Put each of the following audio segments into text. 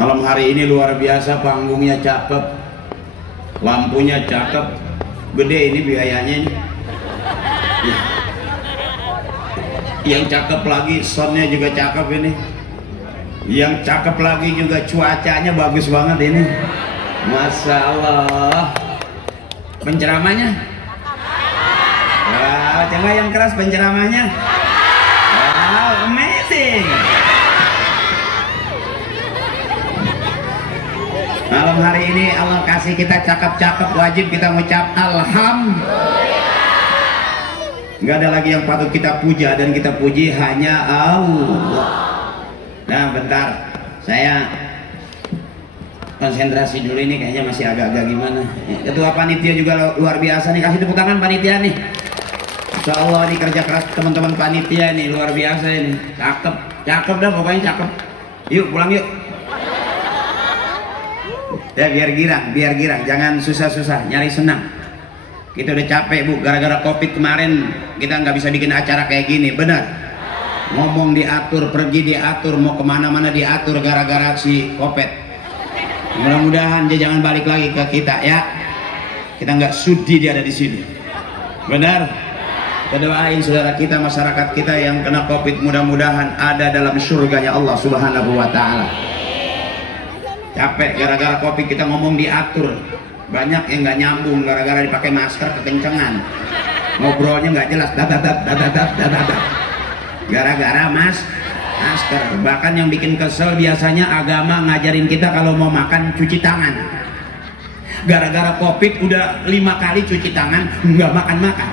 Malam hari ini luar biasa, panggungnya cakep, lampunya cakep, gede ini biayanya ini. Yang cakep lagi soundnya juga cakep ini. Yang cakep lagi juga cuacanya bagus banget ini. Masya Allah. Penceramanya? Wow, coba yang keras penceramanya. Wow, amazing. Malam hari ini Allah kasih kita cakep-cakep, wajib kita mengucap alhamdulillah. Nggak ada lagi yang patut kita puja, dan kita puji hanya Allah. Nah bentar, saya konsentrasi dulu, ini kayaknya masih agak-agak gimana. Ketua panitia juga luar biasa nih, kasih tepuk tangan panitia nih. Insya Allah ini kerja keras teman-teman panitia nih, luar biasa ini. Cakep, cakep dah pokoknya cakep. Yuk pulang yuk. Ya biar girang, jangan susah-susah, nyari senang. Kita udah capek Bu, gara-gara Covid kemarin kita nggak bisa bikin acara kayak gini, benar? Ngomong diatur, pergi diatur, mau kemana-mana diatur gara-gara si Covid. Mudah-mudahan dia jangan balik lagi ke kita ya. Kita nggak sudi dia ada di sini, benar? Kita doain saudara kita, masyarakat kita yang kena Covid, mudah-mudahan ada dalam surganya Allah Subhanahu Wa Taala. Capek gara-gara Covid kita ngomong diatur. Banyak yang nggak nyambung gara-gara dipakai masker kekencengan, ngobrolnya nggak jelas, gara-gara masker. Bahkan yang bikin kesel biasanya agama ngajarin kita kalau mau makan cuci tangan. Gara-gara Covid udah 5 kali cuci tangan, nggak makan.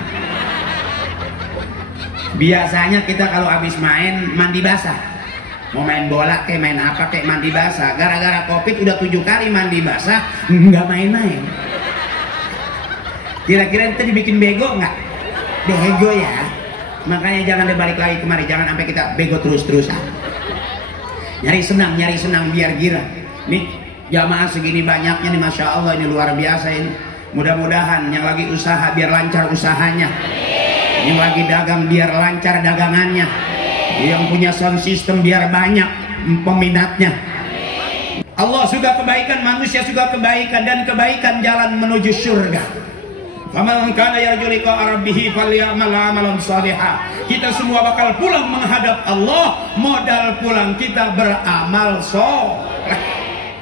Biasanya kita kalau habis main mandi basah, mau main bola kayak main apa kayak mandi basah. Gara-gara Covid udah 7 kali mandi basah, nggak main-main. Kira-kira itu dibikin bego nggak? Bego ya. Makanya jangan dibalik lagi kemari, jangan sampai kita bego terus-terusan. Nyari senang biar girang. Nih jamaah segini banyaknya nih, masya Allah ini luar biasa ini. Mudah-mudahan yang lagi usaha biar lancar usahanya, yang lagi dagang biar lancar dagangannya, yang punya sound system biar banyak peminatnya. Allah suka kebaikan, manusia suka kebaikan, dan kebaikan jalan menuju surga. Faman kana yarju liqa'a rabbih falyamal 'amalan shalihan. Kita semua bakal pulang menghadap Allah, modal pulang kita beramal soleh.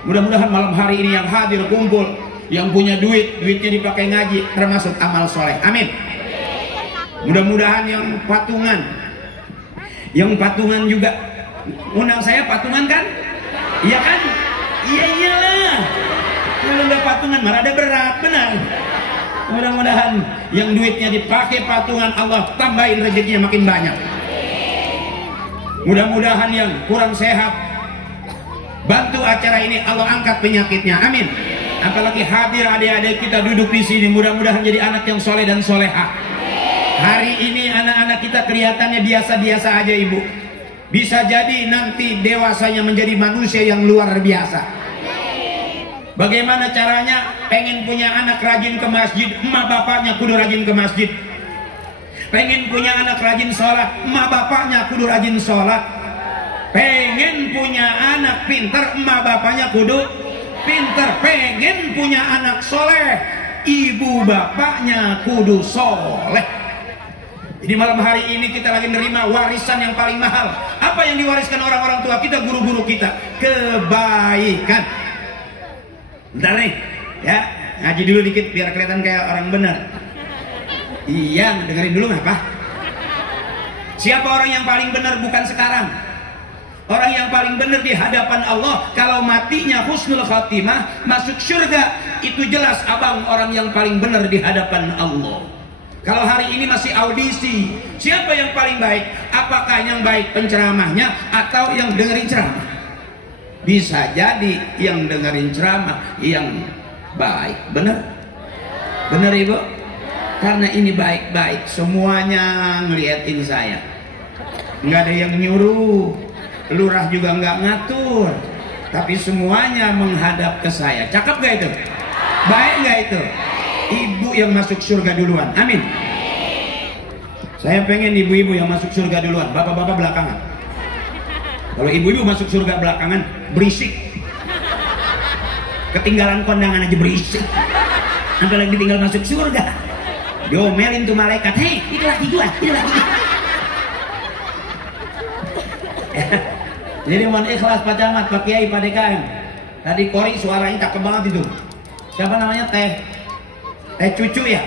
Mudah-mudahan malam hari ini yang hadir kumpul, yang punya duitnya dipakai ngaji, termasuk amal soleh. Amin. Mudah-mudahan yang patungan juga undang saya patungan kan? Iya kan? Iya iyalah. Kalau nggak patungan malah ada berat, benar. Mudah-mudahan yang duitnya dipakai patungan Allah tambahin rezekinya makin banyak. Mudah-mudahan yang kurang sehat bantu acara ini Allah angkat penyakitnya. Amin. Apalagi hadir adik-adik kita duduk di sini, mudah-mudahan jadi anak yang soleh dan solehah. Hari ini anak-anak kita kelihatannya biasa-biasa aja Ibu. Bisa jadi nanti dewasanya menjadi manusia yang luar biasa. Bagaimana caranya? Pengen punya anak rajin ke masjid, emak bapaknya kudu rajin ke masjid. Pengen punya anak rajin sholat, emak bapaknya kudu rajin sholat. Pengen punya anak pinter, emak bapaknya kudu pinter. Pengen punya anak soleh, ibu bapaknya kudu soleh. Jadi malam hari ini kita lagi nerima warisan yang paling mahal. Apa yang diwariskan orang-orang tua kita, guru-guru kita? Kebaikan. Bentar nih, ya ngaji dulu dikit biar kelihatan kayak orang benar. Iya, dengerin dulu ngapa? Siapa orang yang paling benar bukan sekarang? Orang yang paling benar di hadapan Allah, kalau matinya husnul khatimah, masuk surga, itu jelas abang orang yang paling benar di hadapan Allah. Kalau hari ini masih audisi, siapa yang paling baik? Apakah yang baik penceramahnya atau yang dengerin ceramah? Bisa jadi yang dengerin ceramah yang baik, benar? Benar Ibu? Karena ini baik-baik, semuanya ngeliatin saya. Nggak ada yang nyuruh, lurah juga nggak ngatur, tapi semuanya menghadap ke saya. Cakep gak itu? Baik gak itu? Ibu yang masuk surga duluan, amin. Saya pengen ibu-ibu yang masuk surga duluan, bapak-bapak belakangan. Kalau ibu-ibu masuk surga belakangan, berisik. ketinggalan kondangan aja berisik, apalagi tinggal masuk surga. Diomelin tuh malaikat, hei itu lagi gua, itu lagi gua. Jadi mohon ikhlas Pak Camat, Pak Kiai, Pak DKM. Tadi Kori suaranya cakep banget itu. Siapa namanya? Teh Cucu ya?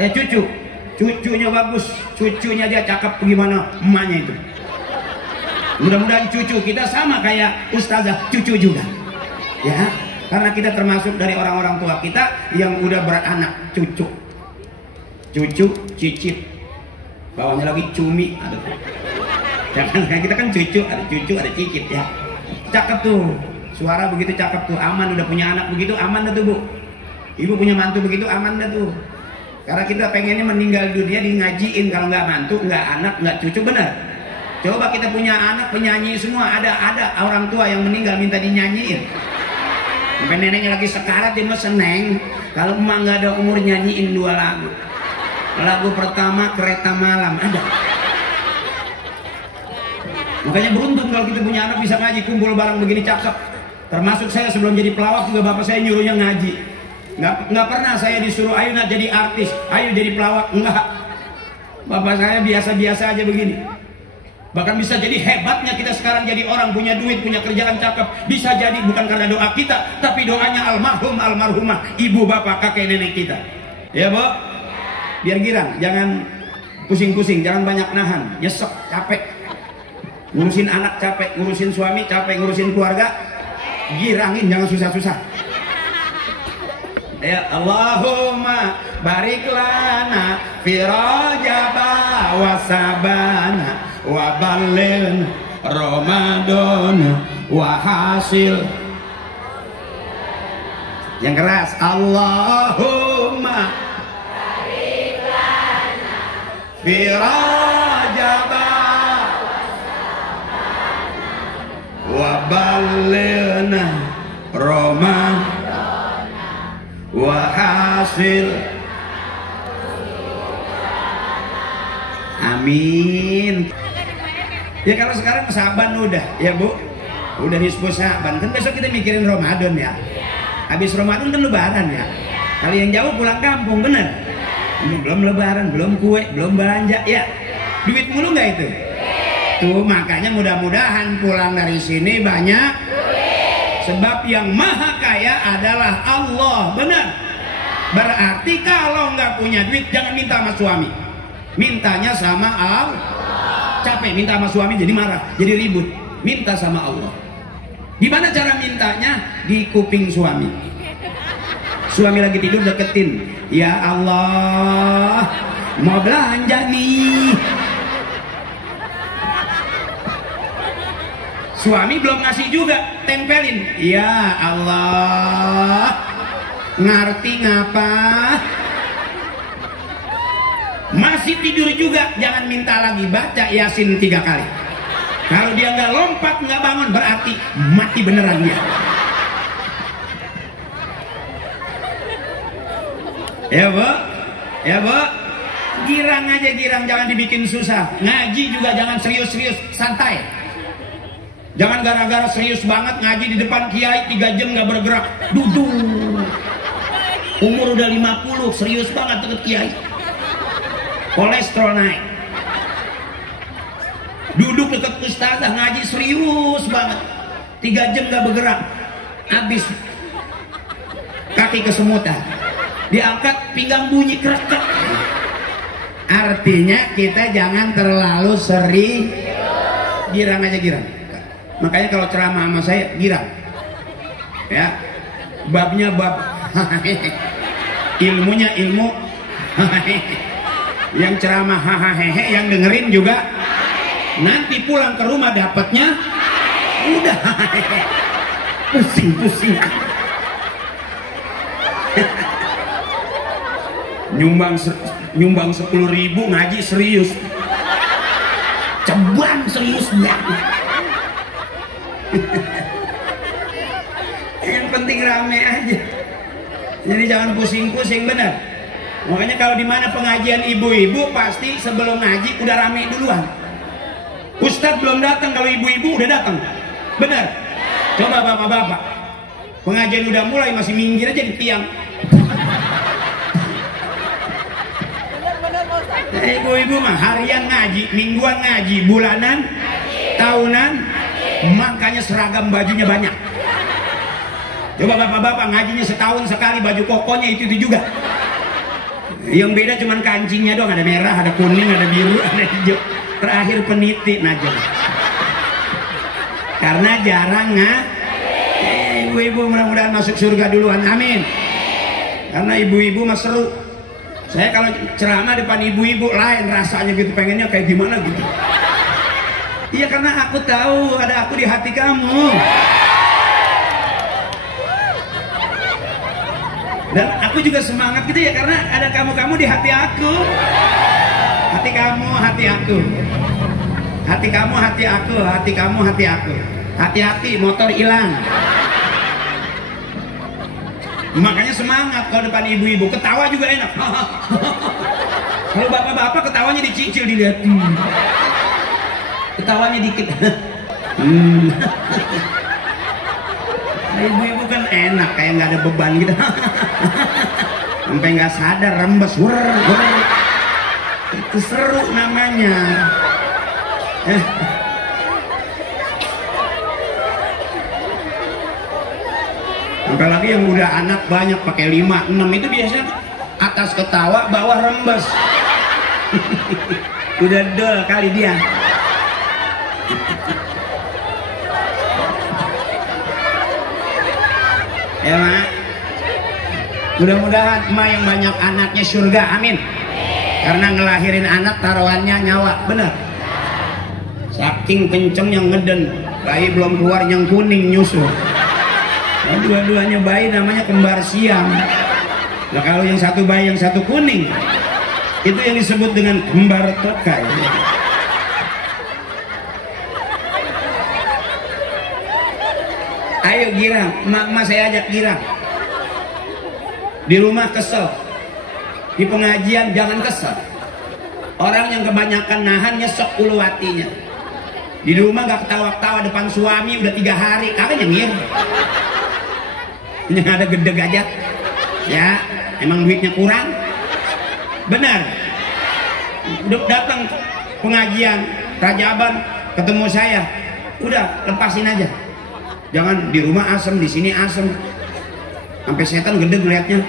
Teh Cucu. Cucunya bagus, cucunya dia cakep bagaimana emaknya itu. Mudah-mudahan cucu kita sama kayak Ustazah Cucu juga. Ya, karena kita termasuk dari orang-orang tua kita yang udah beranak cucu. Cucu, cicit. Bawahnya lagi cumi, ada tuh. Jangan kita kan cucu, ada cicit ya. Cakep tuh. Suara begitu cakep tuh, aman. Udah punya anak begitu aman dah tuh Bu. Ibu punya mantu begitu aman dah tuh. Karena kita pengennya meninggal dunia di ngajiin, kalau nggak mantu, nggak anak, nggak cucu, benar. Coba kita punya anak penyanyi semua, ada orang tua yang meninggal minta dinyanyiin. Sampai neneknya lagi sekarat dia mah seneng. Kalau emak nggak ada umur nyanyiin 2 lagu. Lagu pertama Kereta Malam ada. Makanya beruntung kalau kita punya anak bisa ngaji, kumpul bareng begini cakep. Termasuk saya sebelum jadi pelawak juga bapak saya nyuruhnya ngaji. Nggak pernah saya disuruh ayo nak jadi artis, ayo jadi pelawak, enggak. Bapak saya biasa-biasa aja begini. Bahkan bisa jadi hebatnya kita sekarang jadi orang punya duit, punya kerjaan cakep. Bisa jadi bukan karena doa kita, tapi doanya almarhum, almarhumah, ibu, bapak, kakek, nenek kita. Ya Bu? Biar girang, jangan pusing-pusing, jangan banyak nahan, nyesek, capek. Ngurusin anak capek, ngurusin suami capek, ngurusin keluarga, girangin, jangan susah-susah. Ya Allahumma barik lana fi rajaba wa sabana wa balil Ramadan wa hasil. Yang keras, Allahumma barik lana fi rajaba wa balilna Ramadan wahasil. Amin. Ya kalau sekarang Saban udah ya Bu, udah Hizbus Saban, kan besok kita mikirin Ramadan ya. Habis Ramadan kan Lebaran ya. Kalau yang jauh pulang kampung, bener. Belum Lebaran, belum kue, belum belanja ya. Duit mulu nggak itu? Tuh makanya mudah-mudahan pulang dari sini banyak. Sebab yang maha kaya adalah Allah, benar? Berarti kalau nggak punya duit jangan minta sama suami, mintanya sama Allah. Capek minta sama suami jadi marah, jadi ribut. Minta sama Allah. Gimana cara mintanya? Di kuping suami. Suami lagi tidur deketin, ya Allah, mau belanja nih. Suami belum ngasih juga, tempelin. Ya Allah, ngerti ngapa? Masih tidur juga, jangan minta lagi, baca Yasin 3 kali. Kalau dia nggak lompat, nggak bangun, berarti mati beneran dia. Ya Bu, ya Bu, girang aja girang, jangan dibikin susah. Ngaji juga jangan serius-serius, santai. Jangan gara-gara serius banget ngaji di depan kiai 3 jam nggak bergerak, duduk. Umur udah 50, serius banget deket kiai. Kolesterol naik. Duduk deket ustazah ngaji serius banget, 3 jam nggak bergerak, habis kaki kesemutan, diangkat pinggang bunyi krek-krek. Artinya kita jangan terlalu sering, girang aja girang. Makanya kalau ceramah sama saya girang ya, babnya bab ilmunya ilmu yang ceramah hahaha, yang dengerin juga nanti pulang ke rumah dapatnya udah pusing-pusing. nyumbang 10.000 ngaji serius, ceban serius banget. Yang penting rame aja, jadi jangan pusing-pusing, bener. Makanya kalau di mana pengajian ibu-ibu pasti sebelum ngaji udah rame duluan. Ustadz belum datang, kalau ibu-ibu udah datang, bener. Coba bapak-bapak, Pengajian udah mulai masih minggir aja di tiang. Ibu-ibu mah harian ngaji, mingguan ngaji, bulanan, tahunan, makanya seragam bajunya banyak. Coba bapak-bapak ngajinya setahun sekali, baju kokonya itu juga. Yang beda cuman kancingnya doang, ada merah, ada kuning, ada biru, ada hijau. Terakhir peniti najam. Karena jarang ibu-ibu mudah-mudahan masuk surga duluan, amin. Karena ibu-ibu mah seru. Saya kalau ceramah depan ibu-ibu lain rasanya gitu, pengennya kayak gimana gitu. Iya, karena aku tahu ada aku di hati kamu. Dan aku juga semangat gitu ya, karena ada kamu-kamu di hati aku. Hati kamu, hati aku. Hati kamu, hati aku. Hati kamu, hati aku. Hati-hati motor hilang. Makanya semangat kalau depan ibu-ibu, ketawa juga enak. Kalau bapak-bapak ketawanya dicicil, dilihat. Ketawanya dikit. Ibu-ibu kan enak, kayak nggak ada beban gitu. Sampai nggak sadar rembes. Itu seru namanya. Apalagi yang udah anak banyak pakai 5, 6 itu biasanya atas ketawa, bawah rembes. Udah dol kali dia. Ya mak, mudah-mudahan emak yang banyak anaknya surga, amin. Karena ngelahirin anak taruhannya nyawa, bener. Saking kenceng yang ngeden, bayi belum keluar yang kuning nyusul. Nah, dua-duanya bayi namanya kembar siam. Nah kalau yang satu bayi yang satu kuning, itu yang disebut dengan kembar tokai. Ayo girang, emak saya ajak girang. Di rumah kesel, di pengajian jangan kesel. Orang yang kebanyakan nahan nyesek ulu hatinya. Di rumah gak ketawa-ketawa depan suami udah 3 hari, kagak nyengir. Yang ada gedeg aja. Ya, emang duitnya kurang. Benar. Udah datang pengajian, rajaban, ketemu saya, udah lepasin aja. Jangan di rumah asem, di sini asem. Sampai setan gede ngeliatnya.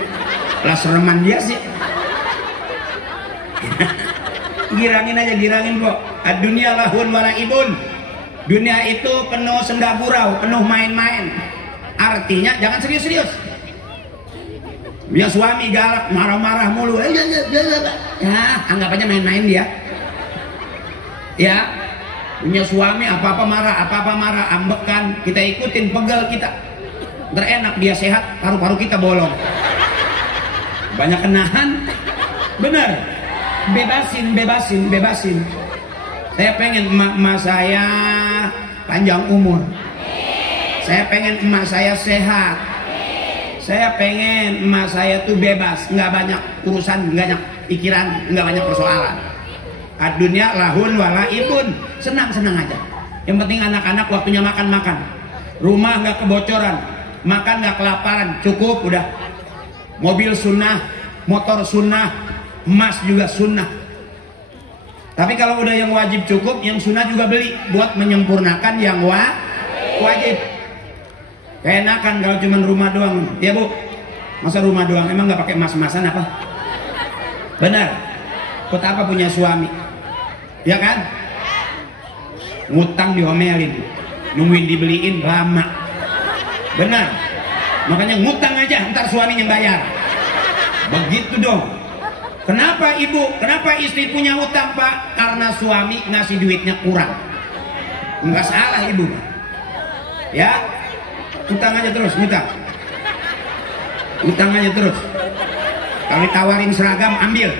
Lah sereman dia sih. Girangin aja, girangin kok. Dunia lahun walaibun. Dunia itu penuh senda gurau, penuh main-main. Artinya jangan serius-serius. Dia suami galak, marah-marah mulu. Ya, anggap aja main-main dia. Ya, punya suami apa-apa marah, ambekan, kita ikutin, pegel kita. Terenak dia sehat, paru-paru kita bolong. Banyak kenahan, bener. Bebasin. Saya pengen emak saya panjang umur. Saya pengen emak saya sehat. Saya pengen emak saya tuh bebas, nggak banyak urusan, nggak banyak pikiran, nggak banyak persoalan. Dunia lahun walaibun, senang-senang aja. Yang penting anak-anak waktunya makan-makan. Rumah nggak kebocoran, makan nggak kelaparan, cukup udah. Mobil sunnah, motor sunnah, emas juga sunnah. Tapi kalau udah yang wajib cukup, yang sunnah juga beli buat menyempurnakan yang wajib. Keenakan kalau cuma rumah doang, ya bu. Masa rumah doang, emang nggak pakai emas-emasan apa? Benar. Buat apa punya suami? Ya kan? Ngutang diomelin, nungguin dibeliin lama. Benar. Makanya ngutang aja, ntar suaminya bayar. Begitu dong. Kenapa ibu? Kenapa istri punya utang pak? Karena suami ngasih duitnya kurang. Enggak salah ibu. Ya, utang aja terus, utang aja terus. Kalau ditawarin seragam ambil.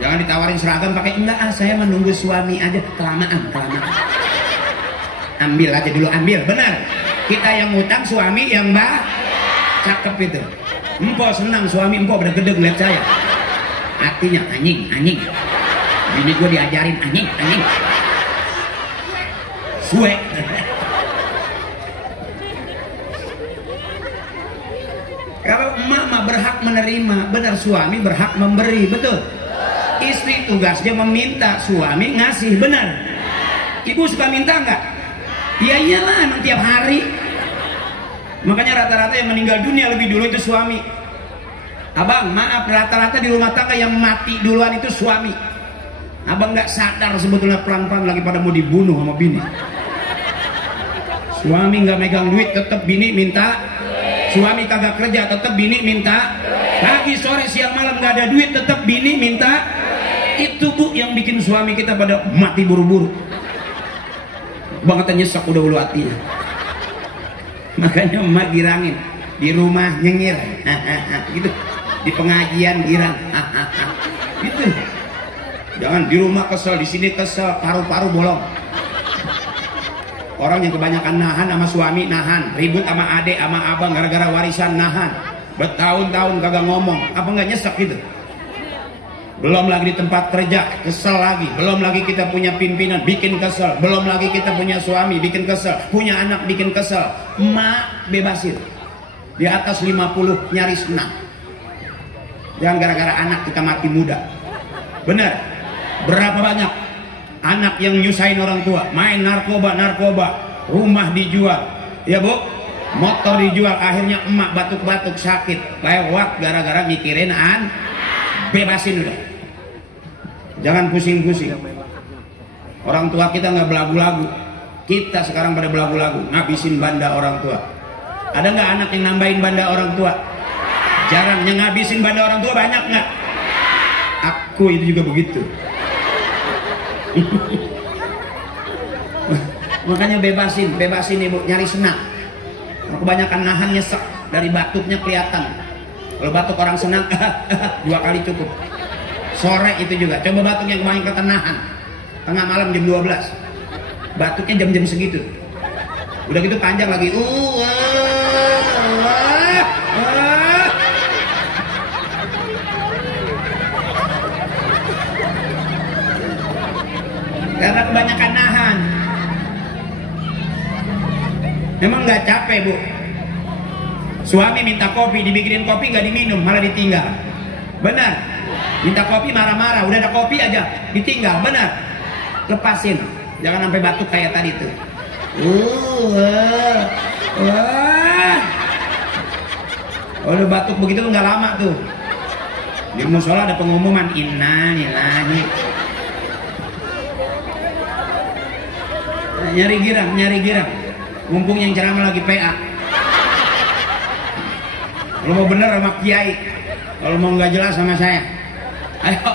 Jangan ditawarin seragam pakai enggak, saya menunggu suami aja, kelamaan. Ambil aja dulu, ambil, benar. Kita yang utang, suami yang cakep itu. Empo senang suami empo pada gede lihat saya. Artinya anjing. Bini gue diajarin anjing. Suwe. Kalau emak mah berhak menerima, benar, suami berhak memberi, betul. Istri tugasnya meminta, suami ngasih, benar. Ibu suka minta nggak? Ya iyalah, emang tiap hari. Makanya rata-rata yang meninggal dunia lebih dulu itu suami. Abang, maaf, rata-rata di rumah tangga yang mati duluan itu suami. Abang nggak sadar sebetulnya pelan-pelan lagi pada mau dibunuh sama bini. Suami nggak megang duit, tetap bini minta. Suami kagak kerja, tetap bini minta. Pagi, sore, siang, malam nggak ada duit, tetap bini minta. Itu bu yang bikin suami kita pada mati buru-buru. Banget nyesek udah ulu hatinya. Makanya emak girangin, di rumah nyengir, gitu, di pengajian girang, gitu. Jangan di rumah kesel, di sini kesel, paru-paru bolong. Orang yang kebanyakan nahan sama suami, nahan, ribut sama adik, sama abang gara-gara warisan, nahan, bertahun-tahun kagak ngomong, apa nggak nyesek gitu? Belum lagi di tempat kerja, kesel lagi. Belum lagi kita punya pimpinan, bikin kesel. Belum lagi kita punya suami, bikin kesel. Punya anak, bikin kesel. Emak bebasin. Di atas 50, nyaris 6. Jangan gara-gara anak kita mati muda. Bener. Berapa banyak anak yang nyusahin orang tua, main narkoba, rumah dijual, ya bu, motor dijual, akhirnya emak batuk-batuk sakit, lewat gara-gara mikirin bebasin udah. Jangan pusing-pusing. Orang tua kita nggak belagu-lagu. Kita sekarang pada belagu-lagu, ngabisin banda orang tua. Ada nggak anak yang nambahin banda orang tua? Jarang. Yang ngabisin banda orang tua banyak nggak? Aku itu juga begitu. Makanya bebasin ibu, nyari senang. Kebanyakan nahan, nyesek, dari batuknya kelihatan. Kalau batuk orang senang, 2 kali cukup. Sore itu juga, coba batuk yang kemarin kata nahan, tengah malam jam 12, batuknya jam-jam segitu. Udah gitu panjang lagi, karena kebanyakan nahan. Memang nggak capek bu. Suami minta kopi, dibikinin kopi nggak diminum, malah ditinggal. Benar. Minta kopi marah-marah, udah ada kopi aja ditinggal. Benar. Lepasin, jangan sampai batuk kayak tadi tuh. Udah batuk begitu nggak lama tuh. Di musola ada pengumuman innalillahi. Nyari girang. Mumpung yang ceramah lagi PA. Kalau mau bener sama kiai, kalau mau nggak jelas sama saya. Ayo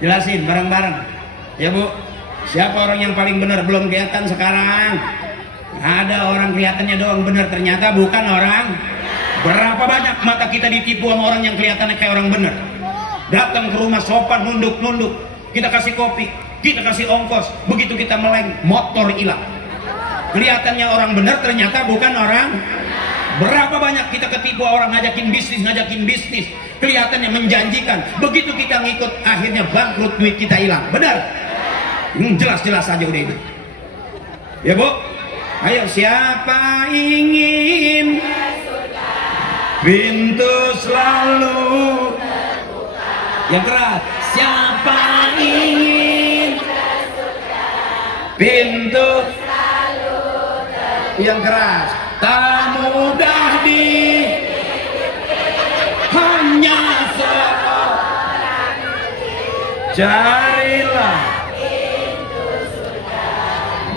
jelasin bareng-bareng. Ya bu, siapa orang yang paling benar? Belum kelihatan sekarang. Ada orang kelihatannya doang benar, ternyata bukan orang. Berapa banyak mata kita ditipu sama orang yang kelihatannya kayak orang benar. Datang ke rumah sopan, nunduk, kita kasih kopi, kita kasih ongkos, begitu kita meleng, motor hilang. Kelihatannya orang benar, ternyata bukan orang. Berapa banyak kita ketipu orang ngajakin bisnis, kelihatannya menjanjikan, begitu kita ngikut akhirnya bangkrut, duit kita hilang. Benar? Jelas-jelas aja udah itu. Ya bu, ayo siapa ingin pintu selalu terbuka. Yang keras, siapa ingin pintu selalu terbuka. Yang keras, tak mudah hanya seorang carilah pintu surga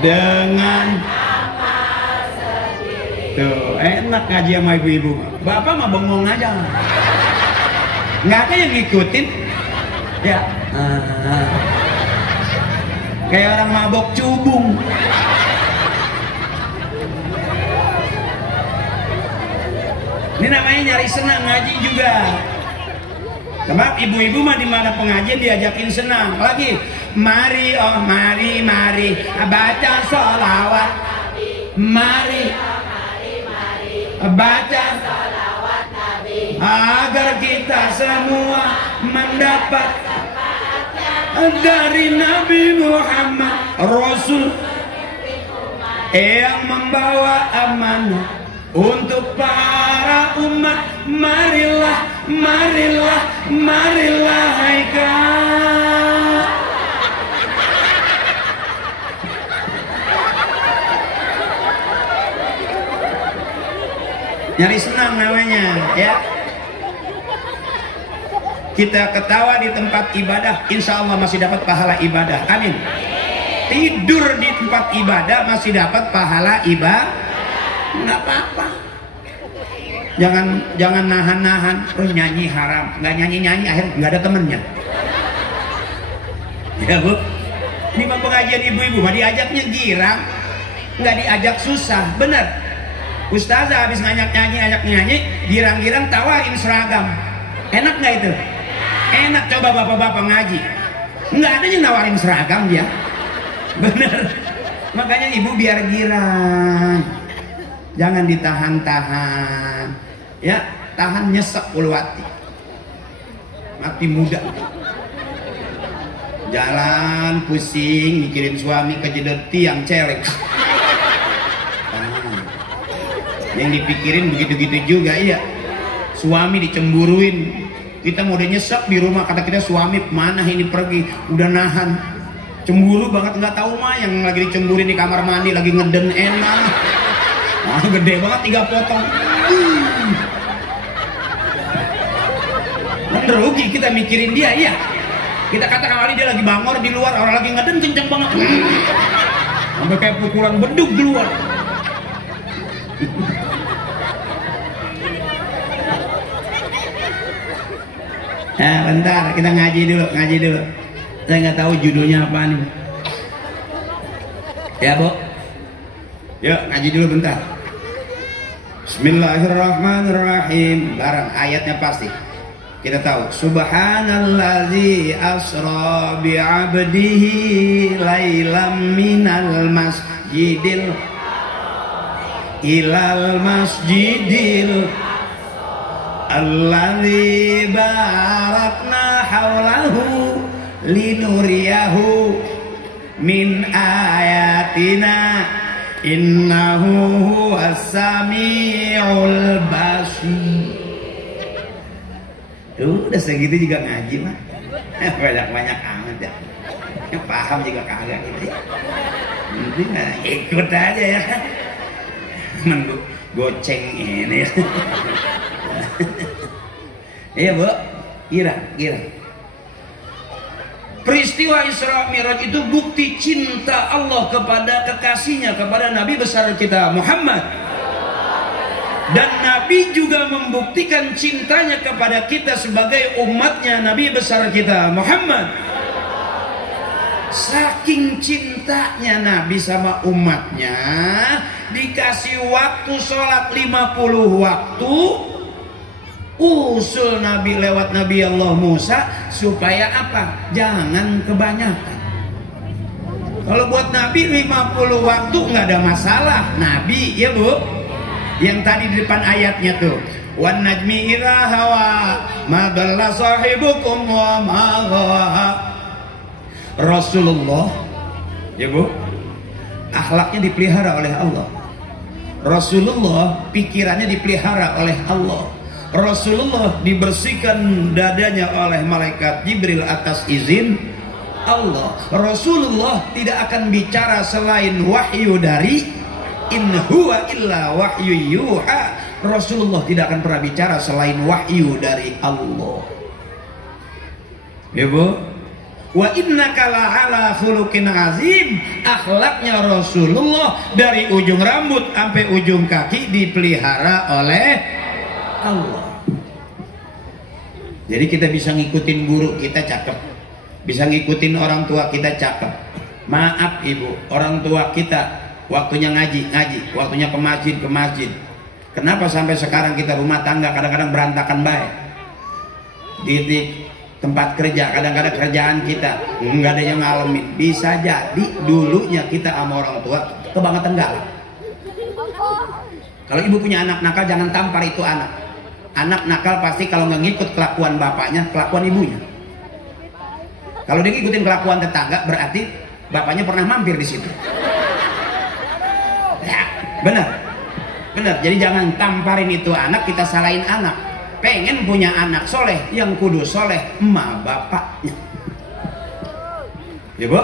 dengan amal sendiri. Tuh enak ngaji sama ibu-ibu. Bapak mah bengong aja, nggak ada yang ngikutin ya. Kayak orang mabok cubung. Ini namanya nyari senang, ngaji juga. Sebab ibu-ibu mah di mana pengajian diajakin senang. Lagi, mari baca sholawat. Mari baca sholawat Nabi, agar kita semua mendapat dari Nabi Muhammad Rasul yang membawa amanah Untuk para umat, marilah, marilah, marilah, hai kau. Nyari senang namanya, ya. Kita ketawa di tempat ibadah, insya Allah masih dapat pahala ibadah. Amin. Tidur di tempat ibadah masih dapat pahala ibadah. Nggak apa-apa. Jangan nahan-nahan. Oh, nyanyi haram, nggak nyanyi akhirnya nggak ada temennya. Ya Bu, ini pengajian ibu-ibu mah diajaknya girang, nggak diajak susah, bener. Ustazah habis ajak nyanyi, girang-girang tawarin seragam. Enak nggak itu? Enak. Coba bapak-bapak ngaji, nggak ada yang nawarin seragam dia. Bener. Makanya ibu biar girang, jangan ditahan-tahan, ya. Tahan nyesek ulwati, mati muda. Jalan pusing mikirin suami kejedot tiang celek. Yang dipikirin begitu-gitu juga, iya. Suami dicemburuin, kita mau udah nyesek di rumah, kata kita suami mana ini pergi, udah nahan, cemburu banget, nggak tahu mah yang lagi dicemburin di kamar mandi lagi ngeden enak. Wah, gede banget 3 potong. Rugi kita mikirin dia, iya. Kita katakan kali dia lagi bangor di luar, orang lagi ngeden kenceng banget. Sampai kayak pukulan beduk di luar. Nah, bentar kita ngaji dulu. Saya nggak tahu judulnya apa nih. Ya Bu, yuk ngaji dulu bentar. Bismillahirrahmanirrahim. Barang ayatnya pasti kita tahu. Subhanallazi asra bi'abdihi lailam minal masjidil ilal masjidil alladzi barakna haulahu linuriyahu min ayatina innahu huwas samiul basir. Udah segitu juga ngaji mah. Banyak-banyak amat ya. Yang paham juga kagak gitu ya. Nanti ikut aja ya. Goceng ini ya. Iya Bu, kira. Peristiwa Isra Mi'raj itu bukti cinta Allah kepada kekasihnya, kepada Nabi besar kita Muhammad. Dan Nabi juga membuktikan cintanya kepada kita sebagai umatnya Nabi besar kita Muhammad. Saking cintanya Nabi sama umatnya, dikasih waktu sholat 50 waktu, usul Nabi lewat Nabi Allah Musa supaya apa? Jangan kebanyakan. Kalau buat Nabi 50 waktu nggak ada masalah. Nabi, ya Bu, yang tadi di depan ayatnya tuh, wan najmi idza hawa ma dalla sahibukum wa ma ghawa. Rasulullah, ya Bu, akhlaknya dipelihara oleh Allah. Rasulullah pikirannya dipelihara oleh Allah. Rasulullah dibersihkan dadanya oleh malaikat Jibril atas izin Allah. Rasulullah tidak akan bicara selain wahyu dari in huwa illa wahyu yuha. Rasulullah tidak akan pernah bicara selain wahyu dari Allah. Ya Bu, wa innaka la'ala khuluqin azim. Akhlaknya Rasulullah dari ujung rambut sampai ujung kaki dipelihara oleh Allah. Jadi kita bisa ngikutin guru kita cakep, bisa ngikutin orang tua kita cakep. Maaf Ibu, orang tua kita waktunya ngaji, waktunya ke masjid. Kenapa sampai sekarang kita rumah tangga kadang-kadang berantakan baik? Di tempat kerja kadang-kadang kerjaan kita nggak ada yang ngalamin. Bisa jadi dulunya kita sama orang tua kebangetan galak. Kalau ibu punya anak nakal, jangan tampar itu anak. Anak nakal pasti kalau nggak ngikut kelakuan bapaknya, kelakuan ibunya. Kalau dia ngikutin kelakuan tetangga, berarti bapaknya pernah mampir di situ. Ya, benar. Bener, jadi jangan tamparin itu anak, kita salahin anak. Pengen punya anak soleh, yang kudu soleh emak bapaknya. Ya Bu,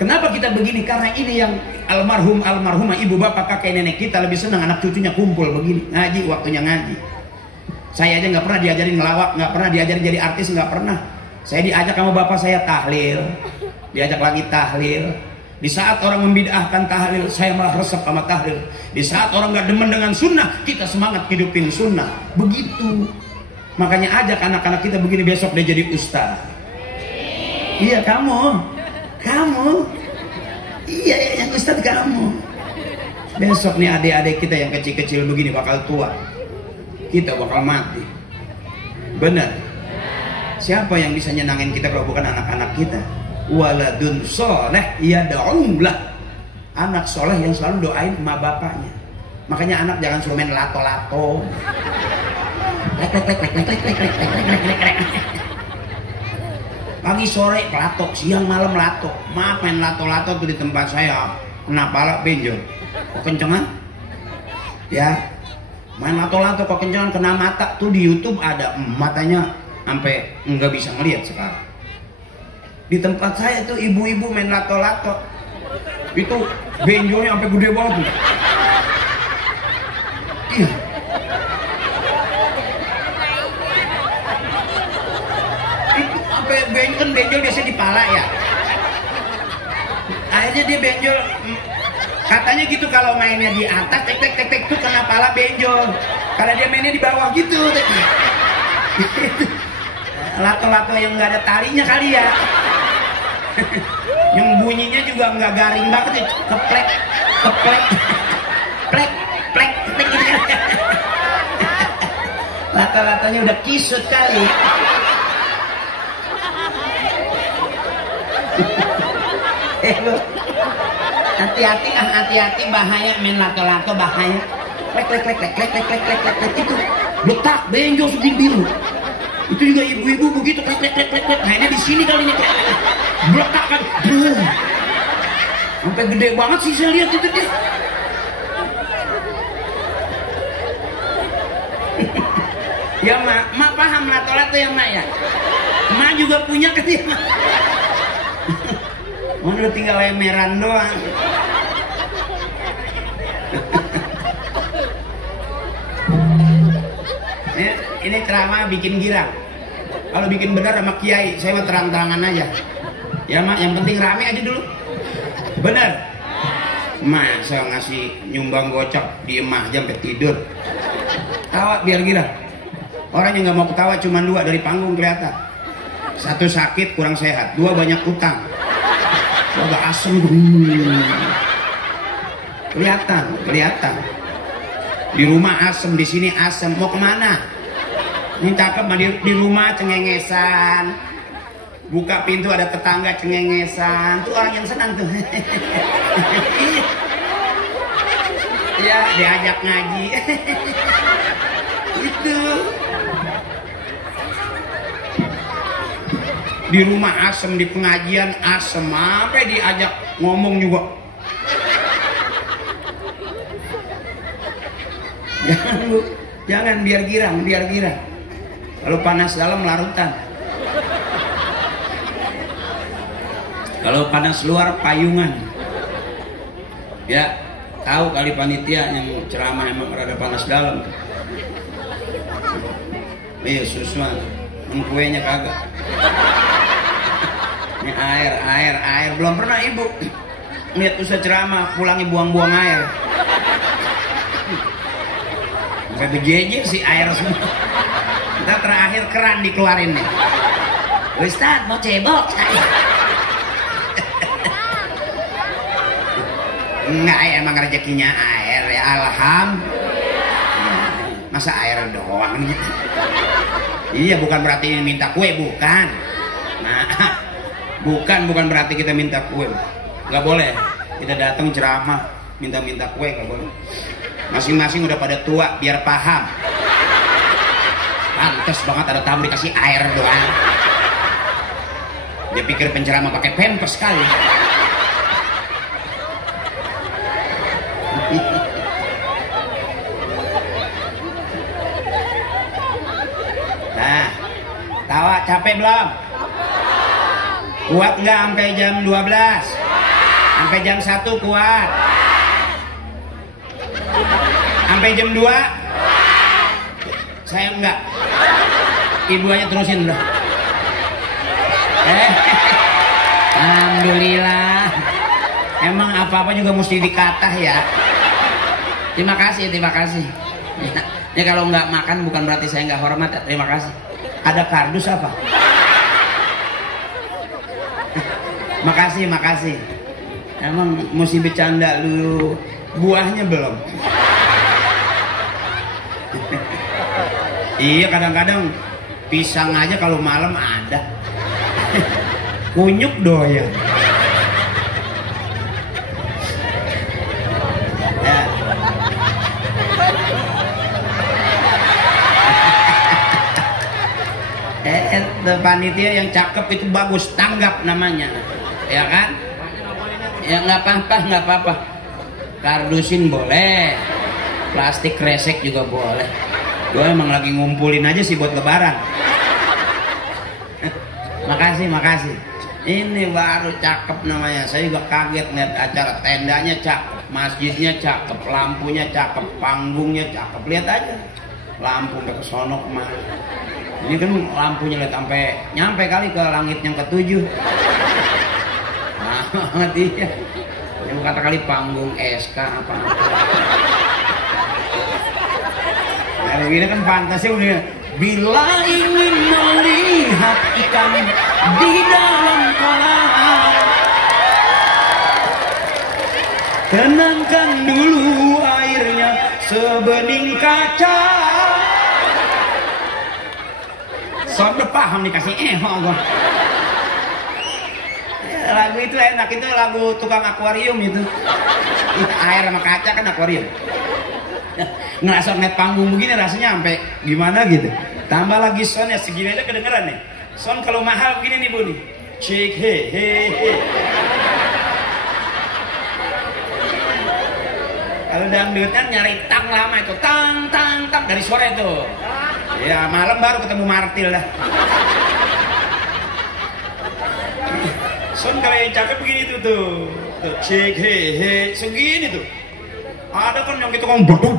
kenapa kita begini? Karena ini yang almarhumah ibu bapak kakek nenek kita lebih senang anak cucunya kumpul begini, ngaji, waktunya ngaji. Saya aja nggak pernah diajarin ngelawak, nggak pernah diajarin jadi artis, nggak pernah. Saya diajak sama bapak saya tahlil, diajak lagi tahlil. Di saat orang membid'ahkan tahlil, saya malah resep sama tahlil. Di saat orang nggak demen dengan sunnah, kita semangat hidupin sunnah. Begitu. Makanya ajak anak-anak kita begini, besok dia jadi ustaz. Iya kamu. Iya yang ustaz kamu. Besok nih adik-adik kita yang kecil-kecil begini bakal tua. Kita bakal mati. Benar. Siapa yang bisa nyenangin kita kalau bukan anak-anak kita? Waladun soleh yad'ulah, anak soleh yang selalu doain emak bapaknya. Makanya anak jangan suruh main lato-lato, pagi sore lato, siang malam lato. Maaf, main lato-lato tuh di tempat saya kena pala benjol, kok kencengan ya. Main lato-lato kok kencengan, kena mata tuh. Di YouTube ada, matanya sampai nggak bisa ngelihat sekarang. Di tempat saya tuh ibu-ibu main lato-lato, itu benjolnya sampai gede banget. Iya. Itu sampai benjol biasanya di pala ya. Akhirnya dia benjol. Katanya gitu kalau mainnya di atas tek tuh kena pala benjol. Kalau dia mainnya di bawah gitu. Lato-lato yang nggak ada talinya kali ya. Yang bunyinya juga nggak garing banget ya, keplek gitu kan. Lato-latonya udah kisut kali. Lu hati-hati bahaya main lato-lato, bahaya. Klek itu letak benjol sedih biru. Itu juga ibu-ibu begitu klek. Mainnya di sini kali ini meletak kan, sampai gede banget sih saya lihat itu dia. Ya mak paham lato-lato ya mak ya. Mak juga punya kan ya mak. Mana tinggal lemeran doang. Ini ceramah bikin girang. Kalau bikin benar sama kiai, saya mah terang-terangan aja. Ya mak, yang penting rame aja dulu. Bener. Mak, saya ngasih nyumbang gocap di emak aja sampai tidur. Tawa biar girang. Orang yang nggak mau ketawa cuma 2 dari panggung kelihatan. 1 sakit kurang sehat, 2 banyak utang. Agak asem. Kelihatan. Di rumah asem, di sini asem. Mau kemana? Ini cakep di rumah cengengesan. Buka pintu ada tetangga cengengesan. Tuh orang yang senang tuh. Ya diajak ngaji. Itu. Di rumah asem, di pengajian asem. Apa diajak ngomong juga. Jangan biar girang. Kalau panas dalam larutan. Kalau panas luar payungan. Ya, tahu kali panitia yang ceramah emang rada panas dalam. Iya, susman. Kuenya kagak. Ini air. Belum pernah ibu lihat ustaz ceramah pulangnya buang-buang air. Sampai bejeje si air semua. Kita terakhir keran dikeluarin nih. Ustaz mau cebok. Enggak, emang rezekinya air ya, alhamdulillah. Masa air doang gitu. Iya, bukan berarti minta kue, bukan. Nah, bukan berarti kita minta kue. Nggak boleh. Kita datang ceramah minta kue, nggak boleh. Masing-masing udah pada tua biar paham. Pantes banget ada tamu dikasih air doang. Dia pikir penceramah pakai pempes kali. Capek belum? Kuat nggak sampai jam 12? Sampai jam 1 kuat? Sampai jam 2? Saya enggak. Ibu aja terusin udah. Alhamdulillah. Emang apa-apa juga mesti dikatah ya. Terima kasih. Ya kalau nggak makan bukan berarti saya nggak hormat ya. Terima kasih. Ada kardus apa? Makasih. Emang mesti bercanda dulu. Buahnya belum. Iya, kadang-kadang pisang aja kalau malam ada. Kunyuk doyan. Panitia yang cakep itu bagus, tanggap namanya, ya kan? Ya nggak apa-apa. Kardusin boleh, plastik kresek juga boleh. Gue emang lagi ngumpulin aja sih buat lebaran. Makasih. Ini baru cakep namanya. Saya juga kaget ngeliat acara, tendanya cakep, masjidnya cakep, lampunya cakep, panggungnya cakep. Lihat aja, lampu sampai ke sono kemana. Ini kan lampunya lihat sampai nyampe kali ke langit yang ke-7. Nah, dia. Yang kata kali panggung SK apa. Nah, begini kan pantasnya udah. Bila ingin melihat ikan di dalam kolam, tenangkan dulu airnya sebening kaca. Sob udah paham dikasih gua. Lagu itu enak, itu lagu tukang akuarium itu. Air sama kaca kan akuarium. Ngerasa net panggung begini rasanya sampai gimana gitu. Tambah lagi soundnya segini aja kedengeran nih. Sound kalau mahal begini nih Bu nih. Cek he. Kalau dangdutan nyari tang lama itu, tang dari sore tuh. Ya malam baru ketemu martil dah. Sound kalau yang cakep begini tuh. Cek he segini tuh. Ada kan yang gitu kan beduk.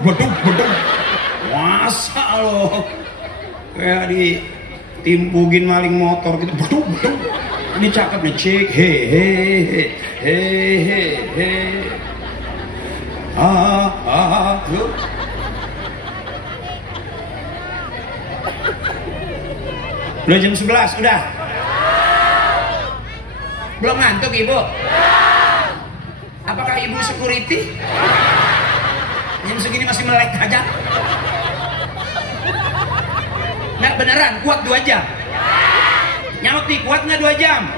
Masa loh. Kayak ditimpugin maling motor gitu. Beduk. Ini cakep nih. Cek he. Loh. Udah jam 11, udah. Belum ngantuk Ibu? Apakah Ibu security? Jam segini masih melek aja? Nggak beneran, kuat 2 jam? Nyaut nih, kuat nggak 2 jam?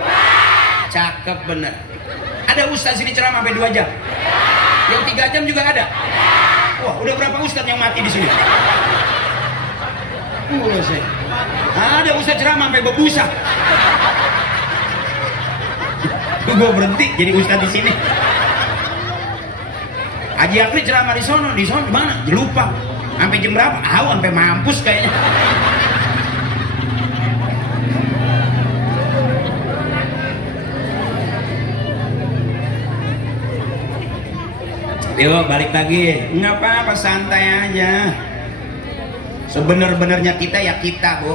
Cakep bener. Ada ustaz sini ceramah sampai 2 jam? Yang 3 jam juga ada? Wah, udah berapa ustaz yang mati di sini? Ada ustaz ceramah sampai berbusa. Gue berhenti jadi ustaz di sini. Haji Akri ceramah di sono mana? Lupa. Sampai jam berapa? Sampai mampus kayaknya. Yuk balik lagi. Nggak apa-apa, santai aja. Sebenar-benarnya kita ya kita, Bu.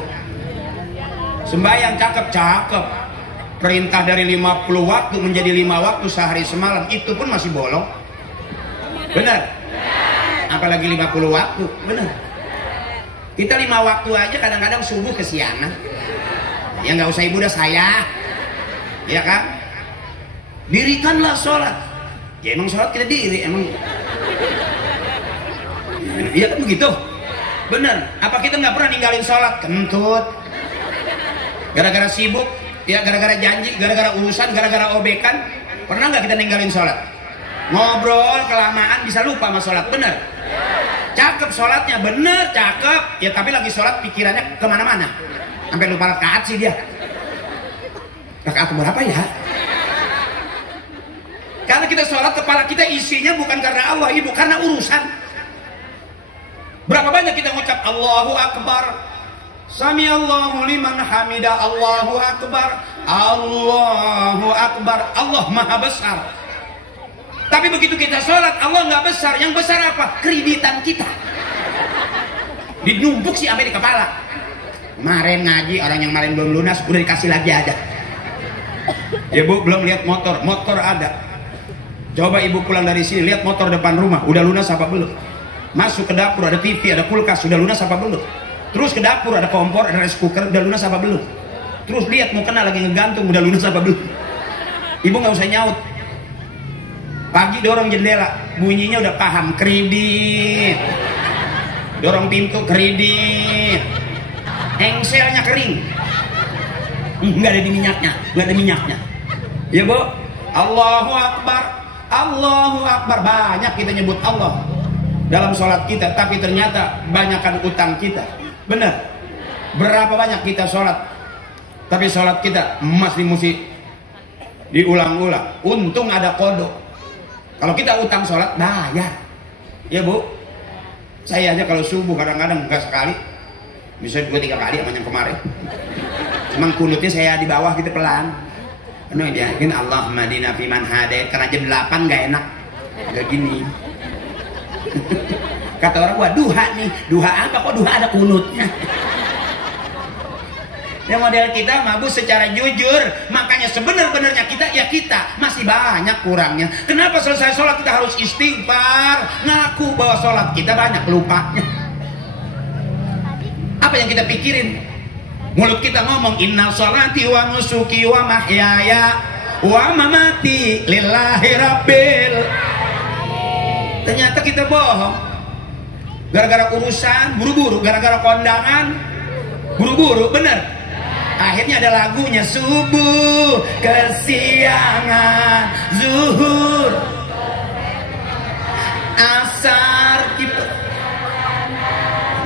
Sembahyang cakep. Perintah dari 50 waktu menjadi 5 waktu sehari semalam, itu pun masih bolong. Benar? Apalagi 50 waktu. Benar? Kita 5 waktu aja kadang-kadang subuh kesiangan. Ya nggak usah Ibu dah, saya. Ya kan? Dirikanlah sholat. Ya emang sholat kita diri emang. Iya kan begitu? Benar? Apa kita nggak pernah ninggalin sholat? Kentut. Gara-gara sibuk, ya gara-gara janji, gara-gara urusan, gara-gara obekan, pernah nggak kita ninggalin sholat? Ngobrol kelamaan bisa lupa sama sholat. Bener? Cakep sholatnya, bener cakep. Ya tapi lagi sholat pikirannya kemana-mana, sampai lupa rakaat sih dia. Rakaat berapa ya? Karena kita sholat kepala kita isinya bukan karena Allah, Ibu, karena urusan. Berapa banyak kita ngucap Allahu Akbar, Sami Allahu liman hamidah, Allahu akbar, Allahu akbar. Allah maha besar. Tapi begitu kita sholat, Allah nggak besar. Yang besar apa? Kreditan kita. Dinumpuk sih sampai di kepala. Kemarin ngaji, orang yang kemarin belum lunas udah dikasih lagi aja. Ya bu, belum lihat motor, motor ada. Coba ibu pulang dari sini, lihat motor depan rumah, udah lunas apa belum? Masuk ke dapur, ada TV, ada kulkas, udah lunas apa belum? Terus ke dapur, ada kompor, ada rice cooker, udah lunas apa belum? Terus lihat mau kena lagi ngegantung, udah lunas apa belum? Ibu nggak usah nyaut. Pagi dorong jendela, bunyinya udah paham, kredit. Dorong pintu, kredit. Engselnya kering, nggak ada di minyaknya, nggak ada minyaknya. Ya bu, Allahu akbar, Allahu akbar. Banyak kita nyebut Allah dalam sholat kita, tapi ternyata banyakkan utang kita. Benar? Berapa banyak kita sholat, tapi sholat kita mesti diulang-ulang. Untung ada kodok. Kalau kita utang sholat, bayar. Ya bu, saya aja kalau subuh kadang-kadang enggak sekali, bisa 2-3 kali sama yang kemarin. Cuman kunutnya saya di bawah gitu pelan. Anu dia, ini Allahumma hadina fiman hadait, karena jam 8 nggak enak. Udah gini. Kata orang gua, duha nih. Duha apa kok duha ada kunutnya? Yang model kita mabuk secara jujur. Makanya sebenar-benarnya kita, ya kita masih banyak kurangnya. Kenapa selesai sholat kita harus istighfar? Ngaku bahwa sholat kita banyak lupanya. Apa yang kita pikirin? Mulut kita ngomong inna sholati wa nusuki wa mahyaya wa mamati lillahi rabbil. Ternyata kita bohong. Gara-gara urusan buru-buru, gara-gara kondangan buru-buru, bener. Akhirnya ada lagunya, subuh, kesiangan, zuhur, asar,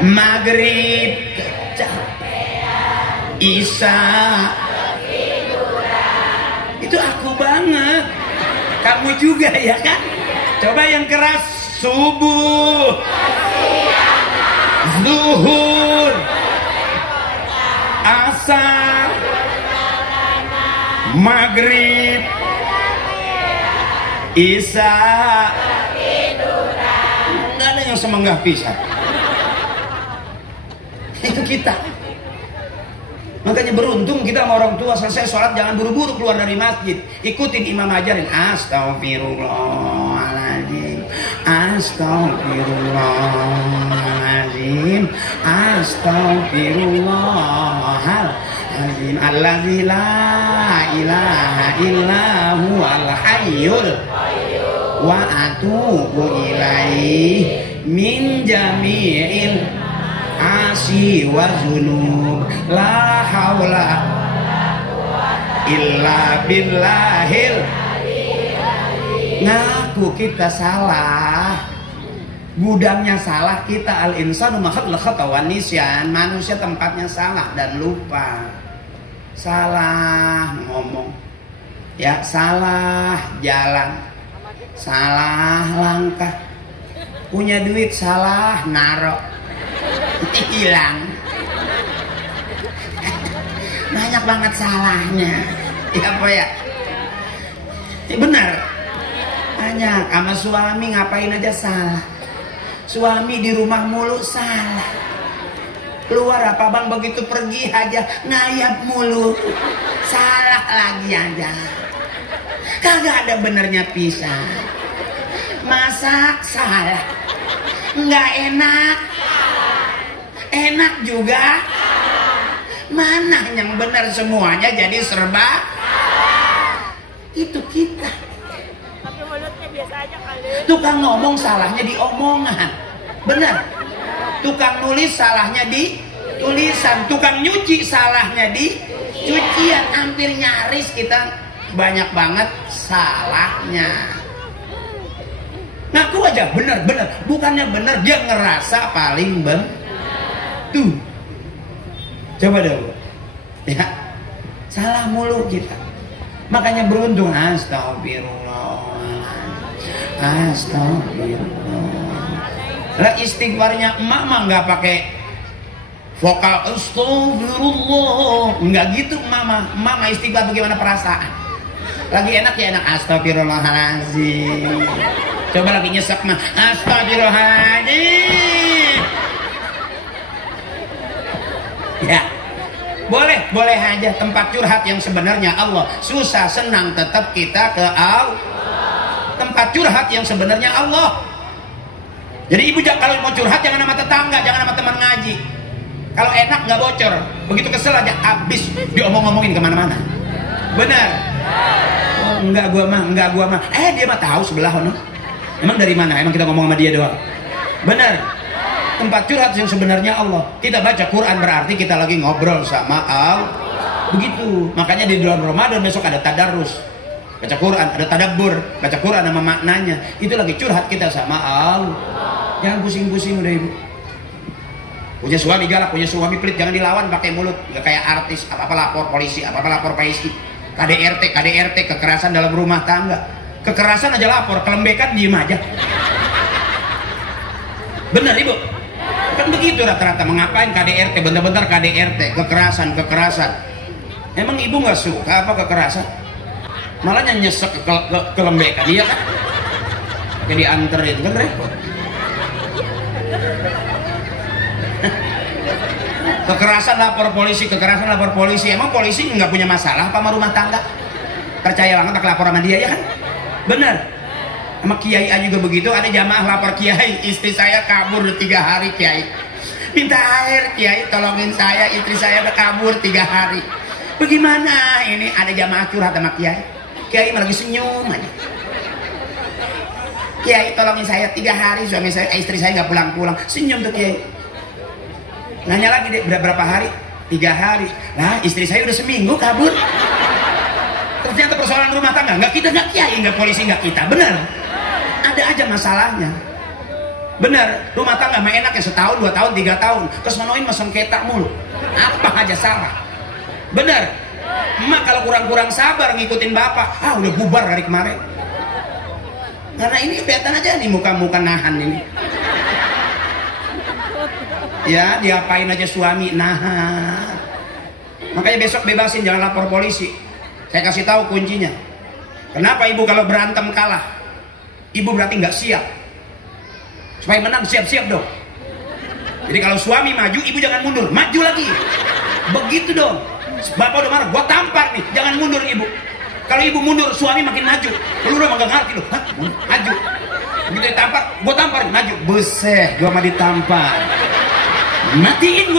maghrib, isya. Itu aku banget. Kamu juga ya kan? Coba yang keras. Subuh, zuhur, asar, maghrib, isya. Nggak ada yang semenggah pisah. Itu kita. Makanya beruntung kita sama orang tua, selesai sholat jangan buru-buru keluar dari masjid. Ikutin imam ajarin. Astagfirullahaladzim, astagfirullahaladzim, astagfirullahaladzim. Alladzi la ilaha illahu al hayyul wa atubu ilaihi min jami'il asi wa zunub la haula illa billahil. Ngaku kita salah, gudangnya salah kita. Al insanu makhluk khata'wan nisyan, manusia tempatnya salah dan lupa. Salah ngomong, ya salah jalan, salah langkah, punya duit salah naro, hilang. Banyak banget salahnya. Ya apa ya? Benar. Banyak. Sama suami ngapain aja salah. Suami di rumah mulu salah. Keluar apa bang, begitu pergi aja ngayap mulu. Salah lagi aja. Kagak ada benernya pisah. Masak salah. Nggak enak. Enak juga. Mana yang benar, semuanya jadi serba. Itu kita. Tapi mulutnya biasa aja kali. Tukang ngomong salahnya di omongan. Benar. Tukang nulis salahnya di tulisan. Tukang nyuci salahnya di cucian. Hampir nyaris kita banyak banget salahnya. Ngaku aja benar-benar. Bukannya benar, dia ngerasa paling benar. Tuh. Coba dulu. Ya. Salah mulu kita. Makanya beruntung. Astagfirullah. Astagfirullah. Lah istighfarnya emak mah nggak pakai vokal astagfirullah. Enggak gitu mama. Mama istighfar bagaimana perasaan? Lagi enak ya enak, astagfirullahaladzim. Coba lagi nyesek mah, astagfirullahaladzim. Ya, boleh aja tempat curhat yang sebenarnya Allah. Susah senang tetap kita ke Allah. Tempat curhat yang sebenarnya Allah. Jadi ibu kalau mau curhat jangan sama tetangga, jangan sama teman ngaji. Kalau enak nggak bocor, begitu kesel aja habis diomong-ngomongin kemana-mana. Benar? Oh, enggak gua mah. Dia mah tahu sebelah ono. Emang dari mana? Emang kita ngomong sama dia doang. Benar. Tempat curhat yang sebenarnya Allah. Kita baca Quran berarti kita lagi ngobrol sama Allah. Begitu. Makanya di bulan Ramadan besok ada tadarus. Baca Quran, ada tadabbur, baca Quran sama maknanya. Itu lagi curhat kita sama Allah. Jangan pusing-pusing udah ibu. Punya suami galak, punya suami pelit, jangan dilawan pakai mulut. Nggak kayak artis, apa-apa lapor polisi, apa-apa lapor polisi. KDRT, kekerasan dalam rumah tangga. Kekerasan aja lapor, kelembekan diem aja. Bener ibu? Kan begitu rata-rata. Mengapain KDRT, bentar-bentar KDRT, kekerasan. Emang ibu nggak suka apa kekerasan? Malah nyesek ke kelembekan, iya kan? Jadi anterin, kan repot. Kekerasan lapor polisi. Emang polisi nggak punya masalah apa sama rumah tangga? Percaya banget pakai lapor sama dia ya kan? Bener. Sama kiai aja juga begitu. Ada jamaah lapor kiai, istri saya kabur 3 hari kiai. Minta air kiai, tolongin saya, istri saya udah kabur 3 hari. Bagaimana ini? Ada jamaah curhat sama kiai. Kiai malah lagi senyum aja. Kiai tolongin saya 3 hari, suami saya, istri saya nggak pulang-pulang. Senyum tuh kiai. Nanya lagi deh, berapa hari? 3 hari. Nah, istri saya udah seminggu kabur. Ternyata persoalan rumah tangga. Nggak kita, nggak kiai, nggak polisi, nggak kita. Bener. Ada aja masalahnya. Bener. Rumah tangga mah enak ya setahun, 2 tahun, 3 tahun. Kesonoin mah sengketa mulu. Apa aja salah. Bener. Emak kalau kurang-kurang sabar ngikutin bapak, udah bubar dari kemarin. Karena ini kelihatan aja nih muka-muka nahan ini. Ya, diapain aja suami nahan. Makanya besok bebasin, jangan lapor polisi. Saya kasih tahu kuncinya. Kenapa ibu kalau berantem kalah? Ibu berarti nggak siap. Supaya menang siap-siap dong. Jadi kalau suami maju, ibu jangan mundur, maju lagi. Begitu dong. Bapak udah marah, gua tampar nih, jangan mundur ibu. Kalau ibu mundur, suami makin maju. Lu udah nggak ngerti loh, maju. Begitu ditampar, gua tampar, maju. Buset, gua mah ditampar. Matiin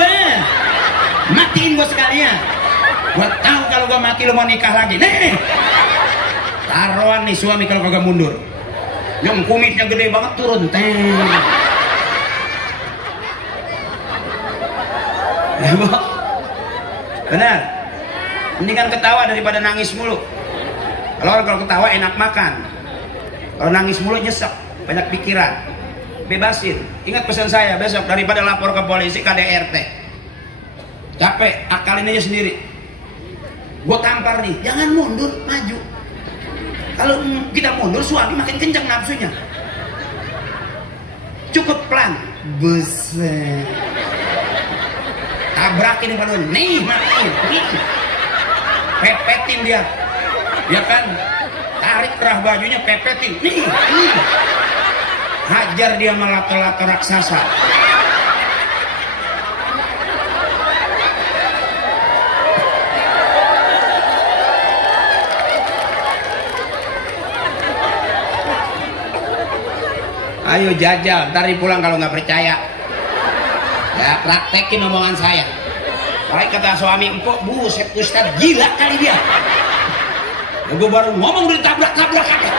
gue sekalian. Gue tahu kalau gue mati lo mau nikah lagi. Nih taruhan nih suami kalau kagak mundur. Yang kumisnya gede banget turun. Ya, benar. Mendingan ketawa daripada nangis mulu. Kalau ketawa enak makan. Kalau nangis mulu nyesek, banyak pikiran. Bebasin. Ingat pesan saya besok, daripada lapor ke polisi KDRT. Capek, akalin aja sendiri. Gue tampar nih, jangan mundur, maju. Kalau kita mundur, suami makin kencang nafsunya. Cukup pelan. Buset. Tabrakin pada nih, makin. Pepetin dia. Ya kan? Tarik kerah bajunya, pepetin. Nih. Hajar dia melato-lato raksasa. Ayo jajal, ntar pulang kalau nggak percaya. Ya praktekin omongan saya. Baik kata suami empok, buset Ustaz gila kali dia. Ya, gue baru ngomong udah tabrak-tabrak aja.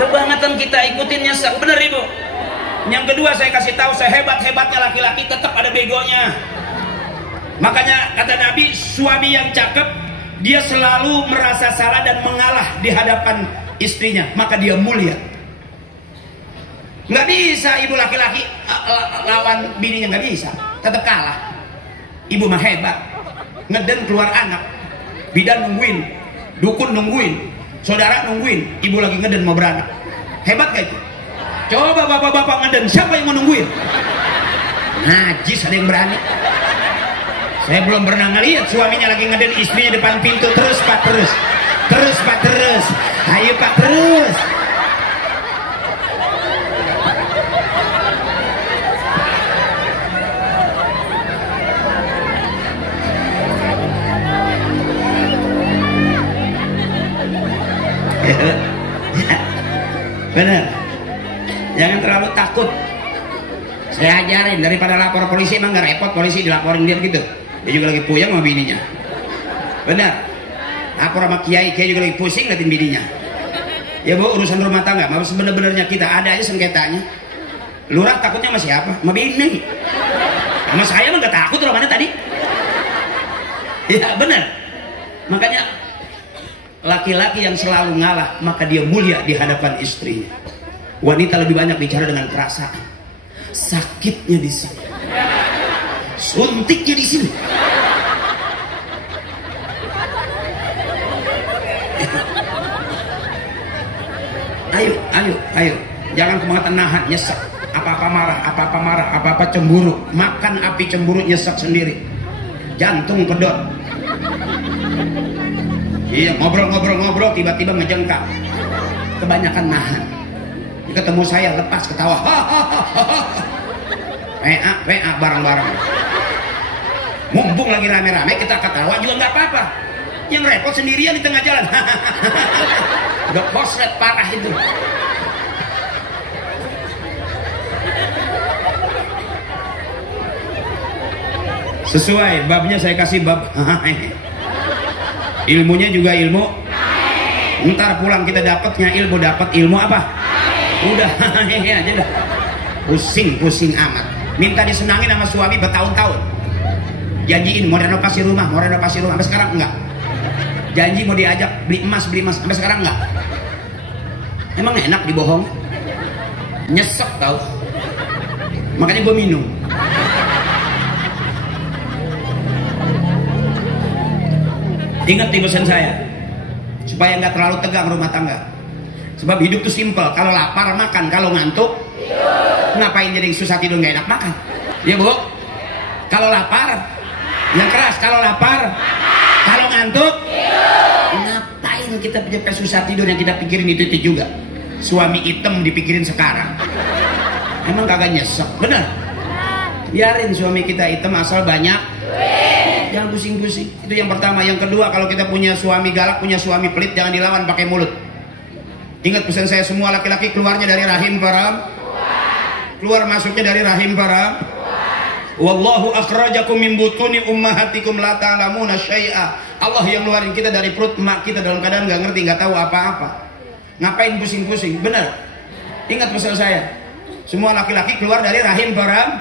Kebangetan kita ikutin nyesek, bener ibu. Yang kedua saya kasih tahu, sehebat-hebatnya laki-laki tetap ada begonya. Makanya kata Nabi, suami yang cakep dia selalu merasa salah dan mengalah di hadapan istrinya, maka dia mulia. Nggak bisa ibu laki-laki lawan bininya, nggak bisa, tetap kalah. Ibu mah hebat, ngeden keluar anak, bidan nungguin, dukun nungguin, saudara nungguin, ibu lagi ngeden mau beranak. Hebat gak itu? Coba bapak-bapak ngeden, siapa yang mau nungguin? Najis ada yang berani. Saya belum pernah ngelihat suaminya lagi ngeden istrinya depan pintu. Terus pak, terus pak, terus. Ayo pak, terus. Bener, jangan terlalu takut. Saya ajarin, daripada lapor polisi emang gak repot polisi dilaporin dia gitu. Dia juga lagi puyeng sama bininya. Benar, lapor sama kiai juga lagi pusing liatin bininya. Ya bu, urusan rumah tangga mau sebenar-benarnya kita ada aja sengketanya. Lurah takutnya sama siapa? Sama bini. Sama saya mah gak takut loh, mana tadi. Ya benar, makanya laki-laki yang selalu ngalah maka dia mulia di hadapan istrinya. Wanita lebih banyak bicara dengan perasaan. Sakitnya di sini, suntiknya di sini. Ayo, jangan kematan nahan, nyesek. Apa-apa marah, apa-apa cemburu. Makan api cemburu, nyesek sendiri. Jantung pedot. Iya, ngobrol, tiba-tiba ngejengkal. Kebanyakan nahan. Ketemu saya lepas ketawa. PA bareng-bareng. Mumpung lagi rame-rame kita ketawa juga nggak apa-apa. Yang repot sendirian di tengah jalan. Udah koslet parah itu. Sesuai babnya saya kasih bab. Ilmunya juga ilmu. Ntar pulang kita dapatnya dapat ilmu apa? Udah aja dah. Pusing amat. Minta disenangin sama suami bertahun-tahun. Janjiin mau renovasi rumah, sampai sekarang enggak. Janji mau diajak beli emas, sampai sekarang enggak. Emang enak dibohong? Nyesek tau. Makanya gue minum. Ingat di pesan saya, supaya nggak terlalu tegang rumah tangga. Sebab hidup tuh simpel. Kalau lapar makan, kalau ngantuk ngapain jadi susah tidur nggak enak makan? Ya bu. Kalau lapar, yang keras. Kalau lapar, kalau ngantuk, ngapain kita punya susah tidur yang kita pikirin itu juga. Suami item dipikirin sekarang. Emang kagak nyesek, bener? Biarin suami kita item asal banyak. Jangan pusing-pusing. Itu yang pertama. Yang kedua, kalau kita punya suami galak, punya suami pelit, jangan dilawan pakai mulut. Ingat pesan saya, semua laki-laki keluarnya dari rahim para, keluar masuknya dari rahim para. Wallahu akhrajakum min butuni ummahatikum la ta'lamuna syai'a. Allah yang ngeluarin kita dari perut emak kita dalam keadaan nggak ngerti, nggak tahu apa-apa. Ngapain pusing-pusing? Benar. Ingat pesan saya, semua laki-laki keluar dari rahim para.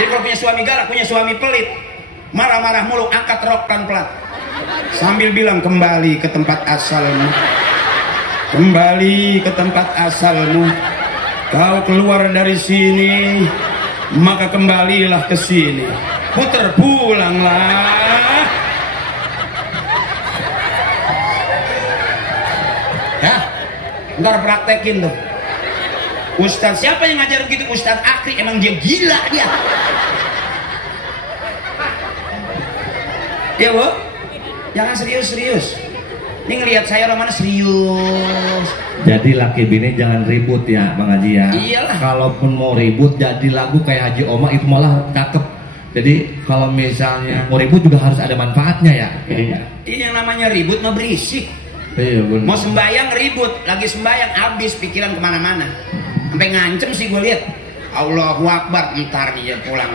Jadi kalau punya suami galak, punya suami pelit, marah-marah mulu, angkat rok pelan-pelan sambil bilang, kembali ke tempat asalmu. Kembali ke tempat asalmu. Kau keluar dari sini, maka kembalilah ke sini. Putar pulanglah. Ya, ntar praktekin tuh. Ustadz siapa yang ngajarin gitu? Ustadz Akri, emang dia gila dia. Ya bu, jangan serius-serius. Ini ngelihat saya orang mana serius. Jadi laki bini jangan ribut ya Bang Haji ya. Iyalah. Kalaupun mau ribut jadi lagu kayak Haji Oma itu malah cakep. Jadi kalau misalnya mau ribut juga harus ada manfaatnya ya. Ini yang namanya ribut mah berisik. Iya benar. Mau sembayang ribut, lagi sembayang habis pikiran kemana-mana. Sampai ngancem sih gue lihat. Allahu Akbar, ntar nih pulang.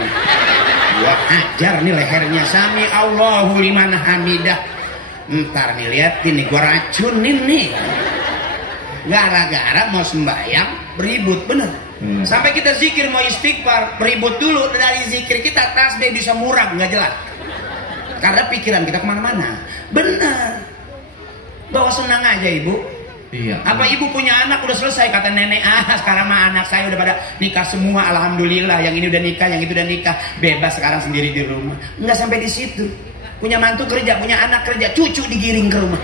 Gua ajar nih lehernya Sami Allahu liman hamidah. Ntar nih liatin nih, gua racunin nih. Gara-gara mau sembahyang beribut, bener. Sampai kita zikir mau istighfar beribut dulu. Dari zikir kita tasbih bisa murah, nggak jelas. Karena pikiran kita kemana-mana. Bener. Bawa senang aja ibu. Iya. Apa ibu punya anak udah selesai, kata nenek, sekarang mah anak saya udah pada nikah semua, alhamdulillah. Yang ini udah nikah, yang itu udah nikah, bebas sekarang sendiri di rumah. Nggak sampai di situ. Punya mantu kerja, punya anak kerja, cucu digiring ke rumah.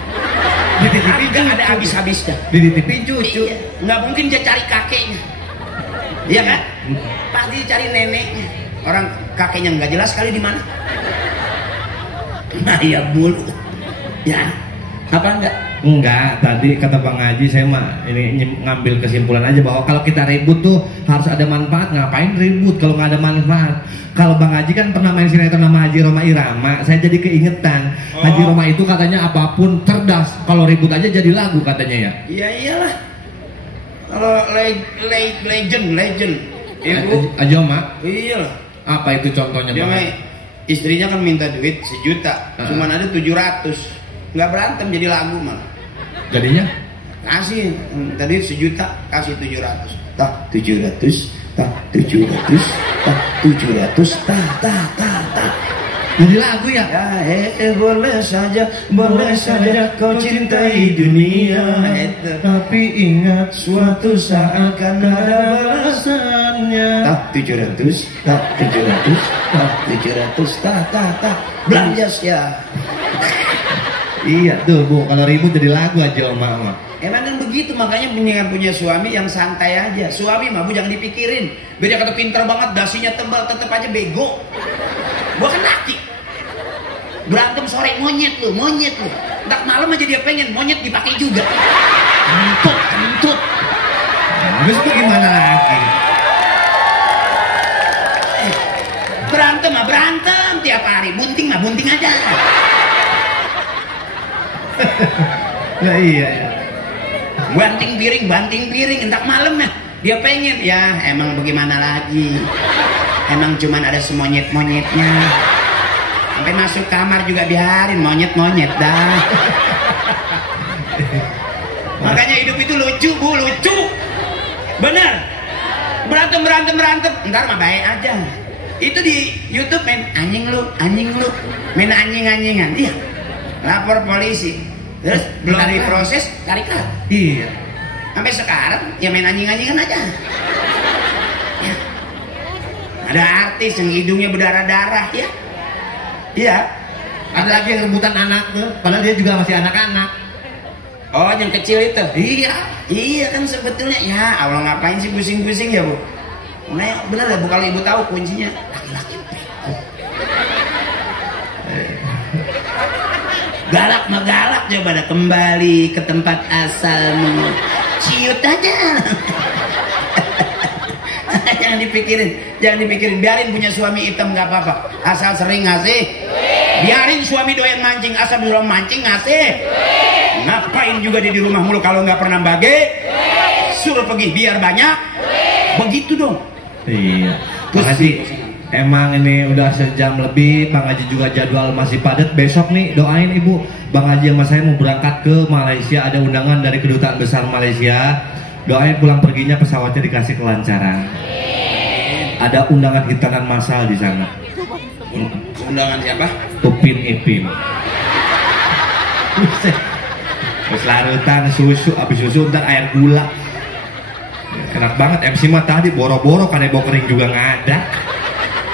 Dititipin, nggak ada habis-habisnya. Dititipin cucu. Iya. Nggak mungkin dia cari kakeknya. Iya kan? Pasti cari neneknya. Orang kakeknya nggak jelas kali di mana. Nah ya mulu. Ya. Apa enggak? Enggak, tadi kata Bang Haji saya mah ini ngambil kesimpulan aja bahwa kalau kita ribut tuh harus ada manfaat. Ngapain ribut kalau nggak ada manfaat? Kalau Bang Haji kan pernah main sinetron nama Haji Roma Irama, saya jadi keingetan. Haji Roma itu katanya apapun cerdas, kalau ribut aja jadi lagu katanya ya. Iya iyalah. Kalau legend. Ibu Haji Roma? Iyalah. Apa itu contohnya Bang? Istrinya kan minta duit 1 juta, cuman ada 700. Nggak berantem jadi lagu malah. Jadinya? Kasih tadi 1 juta, kasih 700. Tak 700, tak 700, tak 700, tak. Jadi lagu ya? Ya, boleh saja kau cintai dunia. Tapi ingat suatu saat akan ada balasannya. Tak 700, tak 700, tak 700, tak. Belanja ya. Iya tuh Bu, kalau ribut jadi lagu aja Oma. Emang kan begitu, makanya punya suami yang santai aja. Suami mah Bu jangan dipikirin. Biar kata pinter banget, dasinya tebal, tetep aja bego. Gua kan laki. Berantem sore monyet lu. Entar malam aja dia pengen monyet dipakai juga. Kentut. Terus itu gimana lagi? Berantem tiap hari. Bunting aja. Nah iya. Banting piring, entar malam dia pengen. Ya emang bagaimana lagi. Emang cuman ada semonyet-monyetnya. Sampai masuk kamar juga biarin monyet dah. Makanya hidup itu lucu Bu, lucu. Bener. Berantem. Ntar mah baik aja. Itu di YouTube main anjing lu. Main anjing-anjingan. Iya. Lapor polisi. Terus belum diproses, tarik. Iya. Sampai sekarang ya main anjing-anjingan aja. Ya. Ada artis yang hidungnya berdarah-darah ya. Iya. Ada lagi yang rebutan anak tuh, padahal dia juga masih anak-anak. Oh, yang kecil itu? Iya kan sebetulnya. Ya Allah, ngapain sih pusing-pusing ya Bu? Nah, bener lah Bu, kalau Ibu tahu kuncinya laki-laki bego. Galak mah galak, coba dah kembali ke tempat asalmu. Ciut aja. Jangan dipikirin, biarin punya suami hitam nggak apa-apa, asal sering ngasih. Biarin suami doyan mancing, asal belum mancing ngasih. Ngapain juga dia di rumah mulu kalau nggak pernah bagi? Suruh pergi biar banyak. Begitu dong. Iya. Bang Haji, emang ini udah sejam lebih. Bang Haji juga jadwal masih padat. Besok nih doain Ibu. Bang Haji sama saya mau berangkat ke Malaysia. Ada undangan dari Kedutaan Besar Malaysia. Doain pulang perginya pesawatnya dikasih kelancaran. Ada undangan hitanan massal di sana. Undangan siapa? Upin Ipin. Terus larutan susu, habis susu ntar air gula. Enak banget. MC mah tadi boro-boro kanebo kering juga nggak ada.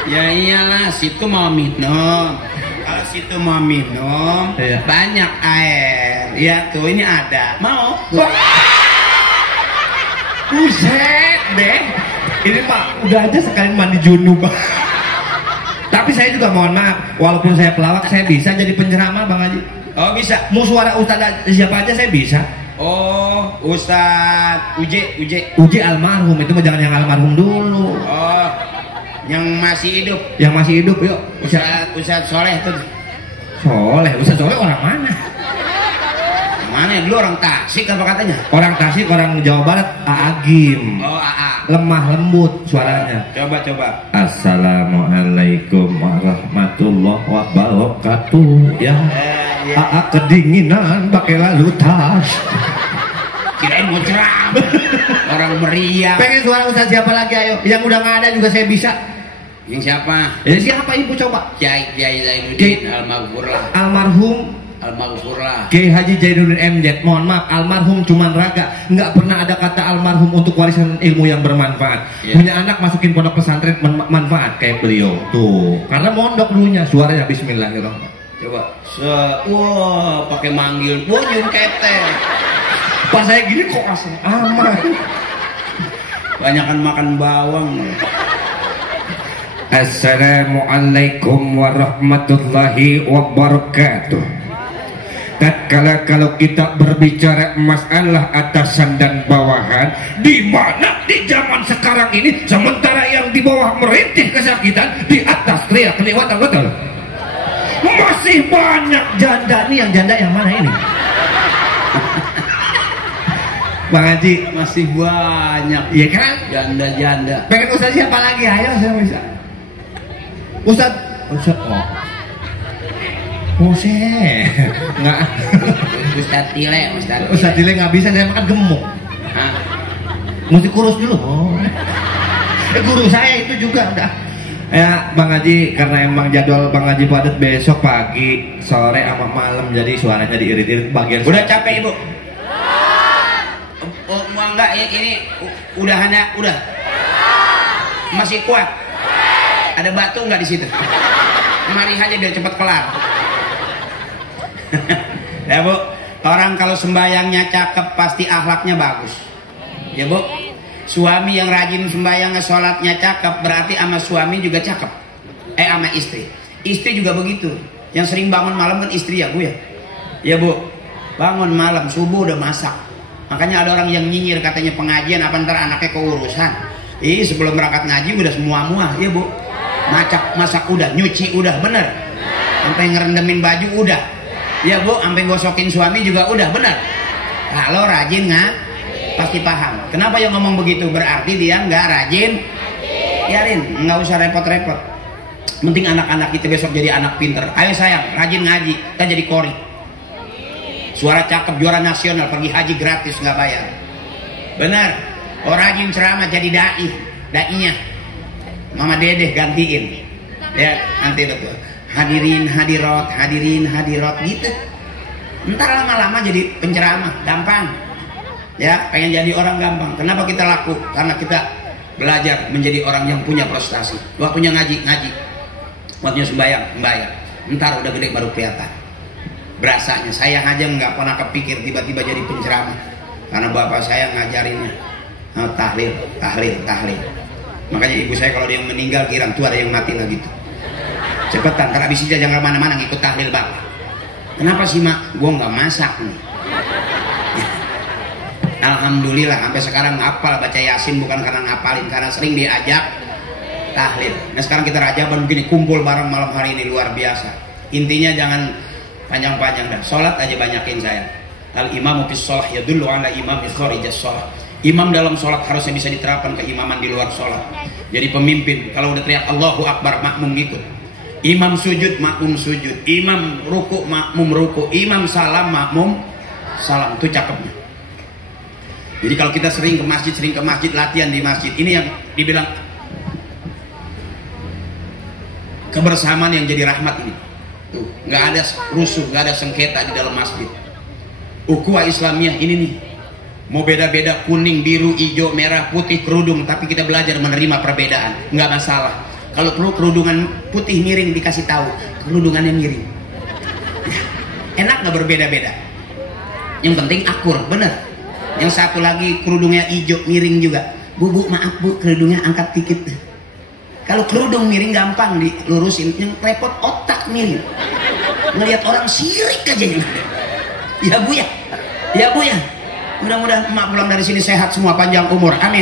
Ya iyalah, situ mau minum. Kalau situ mau minum, iya, banyak air. Ya tuh ini ada. Mau? Buset deh. Ini Pak udah aja sekali mandi junub. Tapi saya juga mohon maaf, walaupun saya pelawak, saya bisa jadi penceramah Bang Haji. Oh bisa? Mau suara Ustadz siapa aja saya bisa. Oh, Ustadz Uji almarhum, itu mah jangan yang almarhum dulu. Oh, yang masih hidup. Yang masih hidup, yuk. Ustadz Soleh tuh. Ustadz Soleh orang mana? Mana ya? Dulu orang Tasik apa katanya? Orang Tasik, orang Jawa Barat, Aagim. Oh, AA. Lemah lembut suaranya. Coba. Assalamualaikum warahmatullahi wabarakatuh. Ya. AA kedinginan pakai lalu tas. Kirain mau ceramah. Orang meriah. Pengen suara Ustadz siapa lagi ayo? Yang udah nggak ada juga saya bisa. Yang siapa? Siapa Ibu coba? Kiai Zainuddin Almarhum Kiai Haji Zainuddin MZ. Mohon maaf, almarhum cuman raga, nggak pernah ada kata almarhum untuk warisan ilmu yang bermanfaat. Punya anak masukin pondok pesantren manfaat kayak beliau tuh, karena mondok dulunya suaranya bismillahirrahmanirrahim. Coba. Wah, pakai manggil. Wah, nyium ketek. Pas saya gini kok asal aman. banyakan makan bawang. Assalamualaikum warahmatullahi wabarakatuh. Tatkala kalau kita berbicara masalah atasan dan bawahan, di mana di zaman sekarang ini, sementara yang di bawah merintih kesakitan, di atas teriak kelewatan, betul? Masih banyak janda nih, yang janda yang mana ini? Bang Haji, Masih banyak, iya kan? janda-janda. Pengen Ustaz siapa lagi? Ayo saya bisa. Ustaz, oh. Nggak. Ustadz Tile nggak bisa, saya makan gemuk. Hah? Mesti kurus dulu. Oh. Guru saya itu juga udah. Ya Bang Haji, karena emang jadwal Bang Haji padat besok pagi, sore sama malam, jadi suaranya diirit-irit bagian. Udah capek Ibu? Oh, enggak, ini udah. Masih kuat? Ada batu nggak di situ? Mari aja biar cepat kelar. Ya Bu, orang kalau sembayangnya cakep pasti akhlaknya bagus. Ya Bu, suami yang rajin sembayang sholatnya cakep berarti sama suami juga cakep. Sama istri. Istri juga begitu. Yang sering bangun malam kan istri ya Bu ya. Ya Bu, bangun malam subuh udah masak. Makanya ada orang yang nyinyir katanya pengajian apa ntar anaknya keurusan. Sebelum berangkat ngaji udah semua muah, ya Bu. Masak udah, nyuci udah, bener. Sampai ngerendemin baju udah, ya Bu. Sampai gosokin suami juga udah, bener. Kalau rajin pasti paham. Kenapa yang ngomong begitu? Berarti dia nggak rajin. Biarin, nggak usah repot-repot. Penting anak-anak kita besok jadi anak pinter. Ayo sayang, rajin ngaji, kita jadi kori. Suara cakep, juara nasional, pergi haji gratis nggak bayar. Bener. Oh rajin ceramah jadi dai-nya. Mama Dedeh gantiin. Ya, nanti betul. Hadirin hadirat gitu. Ntar lama-lama jadi penceramah, gampang. Ya, pengen jadi orang gampang. Kenapa kita laku? Karena kita belajar menjadi orang yang punya prestasi. Waktunya ngaji. Waktunya sembahyang. Ntar udah gede baru kelihatan. Berasanya saya aja nggak pernah kepikir tiba-tiba jadi penceramah. Karena bapak saya ngajarinnya tahlil. Makanya ibu saya kalau dia yang meninggal kirang tuh ada yang mati lagi tuh. Cepetan, ntar abis itu jangan kemana-mana ngikut tahlil bapak. Kenapa sih mak? Gue nggak masak nih. Alhamdulillah sampai sekarang hafal baca Yasin, bukan karena ngapalin, karena sering diajak tahlil. Nah sekarang kita rajaban begini, kumpul bareng malam hari ini luar biasa. Intinya jangan panjang-panjang dah. Sholat aja banyakin saya. Al imamu fis shalah yadullu ala imami kharijas shalah. Imam dalam sholat harusnya bisa diterapkan ke imaman di luar sholat. Jadi pemimpin kalau udah teriak Allahu Akbar, makmum ngikut. Imam sujud, makmum sujud. Imam ruku, makmum ruku. Imam salam, makmum salam. Itu cakepnya. Jadi kalau kita sering ke masjid, latihan di masjid, ini yang dibilang kebersamaan yang jadi rahmat ini. Tuh, nggak ada rusuh, nggak ada sengketa di dalam masjid. Ukhuwah Islamiyah ini nih. Mau beda-beda, kuning, biru, hijau, merah, putih, kerudung, tapi kita belajar menerima perbedaan, nggak masalah. Kalau perlu kerudungan putih miring dikasih tahu, kerudungannya miring. Enak nggak berbeda-beda? Yang penting akur, bener. Yang satu lagi kerudungnya hijau miring juga. Bu, maaf bu, kerudungnya angkat dikit. Kalau kerudung miring gampang dilurusin, yang repot otak miring. Ngelihat orang sirik aja yang ada. Ya bu ya. Mudah-mudahan emak pulang dari sini sehat semua, panjang umur, amin.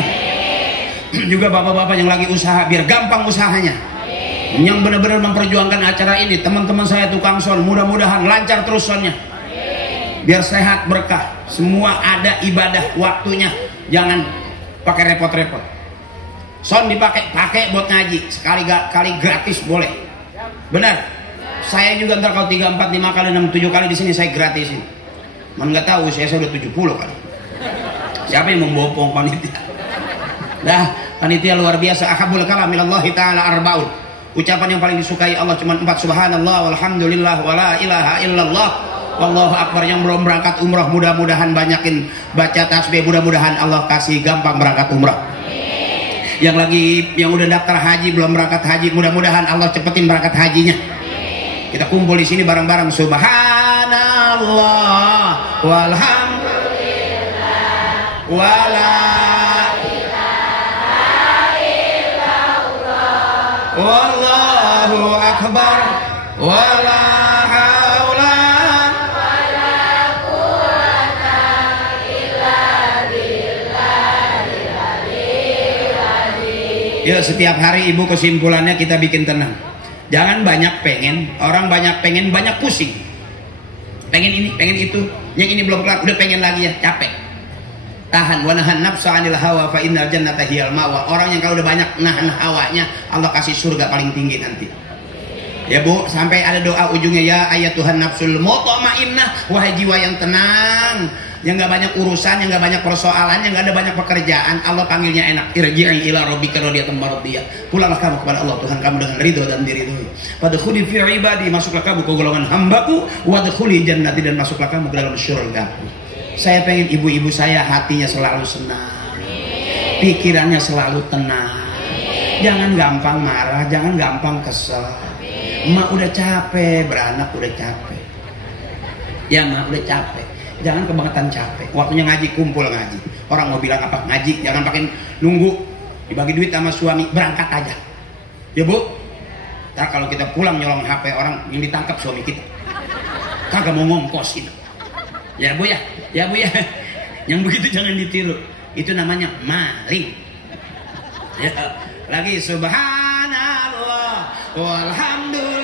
Juga bapak-bapak yang lagi usaha biar gampang usahanya. Yang benar-benar memperjuangkan acara ini, teman-teman saya tukang son, mudah-mudahan lancar terus sonnya. Biar sehat berkah, semua ada ibadah waktunya, jangan pakai repot-repot. Son pakai buat ngaji, sekali gratis boleh. Benar. Saya juga ntar kalau 3, 4, 5 kali, 6, 7 kali di sini saya gratisin. Man nggak tahu saya udah 70 kali. Siapa yang membopong panitia? Dah, panitia luar biasa. Ahabul kalam ilallahi ta'ala arbaun. Ucapan yang paling disukai Allah cuma 4, subhanallah walhamdulillah wala ilaha illallah wallahu akbar. Yang belum berangkat umrah mudah-mudahan banyakin baca tasbih, mudah-mudahan Allah kasih gampang berangkat umrah. Yang udah daftar haji belum berangkat haji, mudah-mudahan Allah cepetin berangkat hajinya. Kita kumpul di sini bareng-bareng, subhanallah walhamdulillah wala ilaha wallahu akbar, wala haula wala quwata illa billahil aliyyil azim. Ya, setiap hari ibu kesimpulannya kita bikin tenang. Jangan banyak pengen, orang banyak pengen banyak pusing. Pengen ini, pengen itu, yang ini belum kelar, udah pengen lagi ya, capek. Tahan, wa nahan nafsa 'anil hawa fa innal jannata hiyal ma'wa. Orang yang kalau udah banyak nahan hawanya, Allah kasih surga paling tinggi nanti. Ya Bu, sampai ada doa ujungnya, ya ayatuhan nafsul mutmainnah, wahai jiwa yang tenang, yang gak banyak urusan, yang gak banyak persoalan, yang gak ada banyak pekerjaan, Allah panggilnya enak. Irji'i ila rabbika radiyatan mardiyah. Pulanglah kamu kepada Allah Tuhan kamu dengan ridho dan diridhoi. Fadkhuli fi ibadi, masuklah kamu ke golongan hambaku, wadkhuli jannati, dan masuklah kamu ke dalam surgaku. Saya pengen ibu-ibu saya hatinya selalu senang, pikirannya selalu tenang. Jangan gampang marah, jangan gampang kesel. Emak udah capek, beranak udah capek. Ya emak udah capek. Jangan kebangetan capek. Waktunya ngaji, kumpul ngaji. Orang mau bilang apa ngaji, jangan pakai nunggu dibagi duit sama suami, berangkat aja. Ya Bu. Ntar kalau kita pulang nyolong HP orang, yang ditangkap suami kita. Kagak mau ngongkos itu. Ya Bu ya, ya Bu ya. Yang begitu jangan ditiru. Itu namanya maling. Ya. Lagi subhanallah walhamdulillah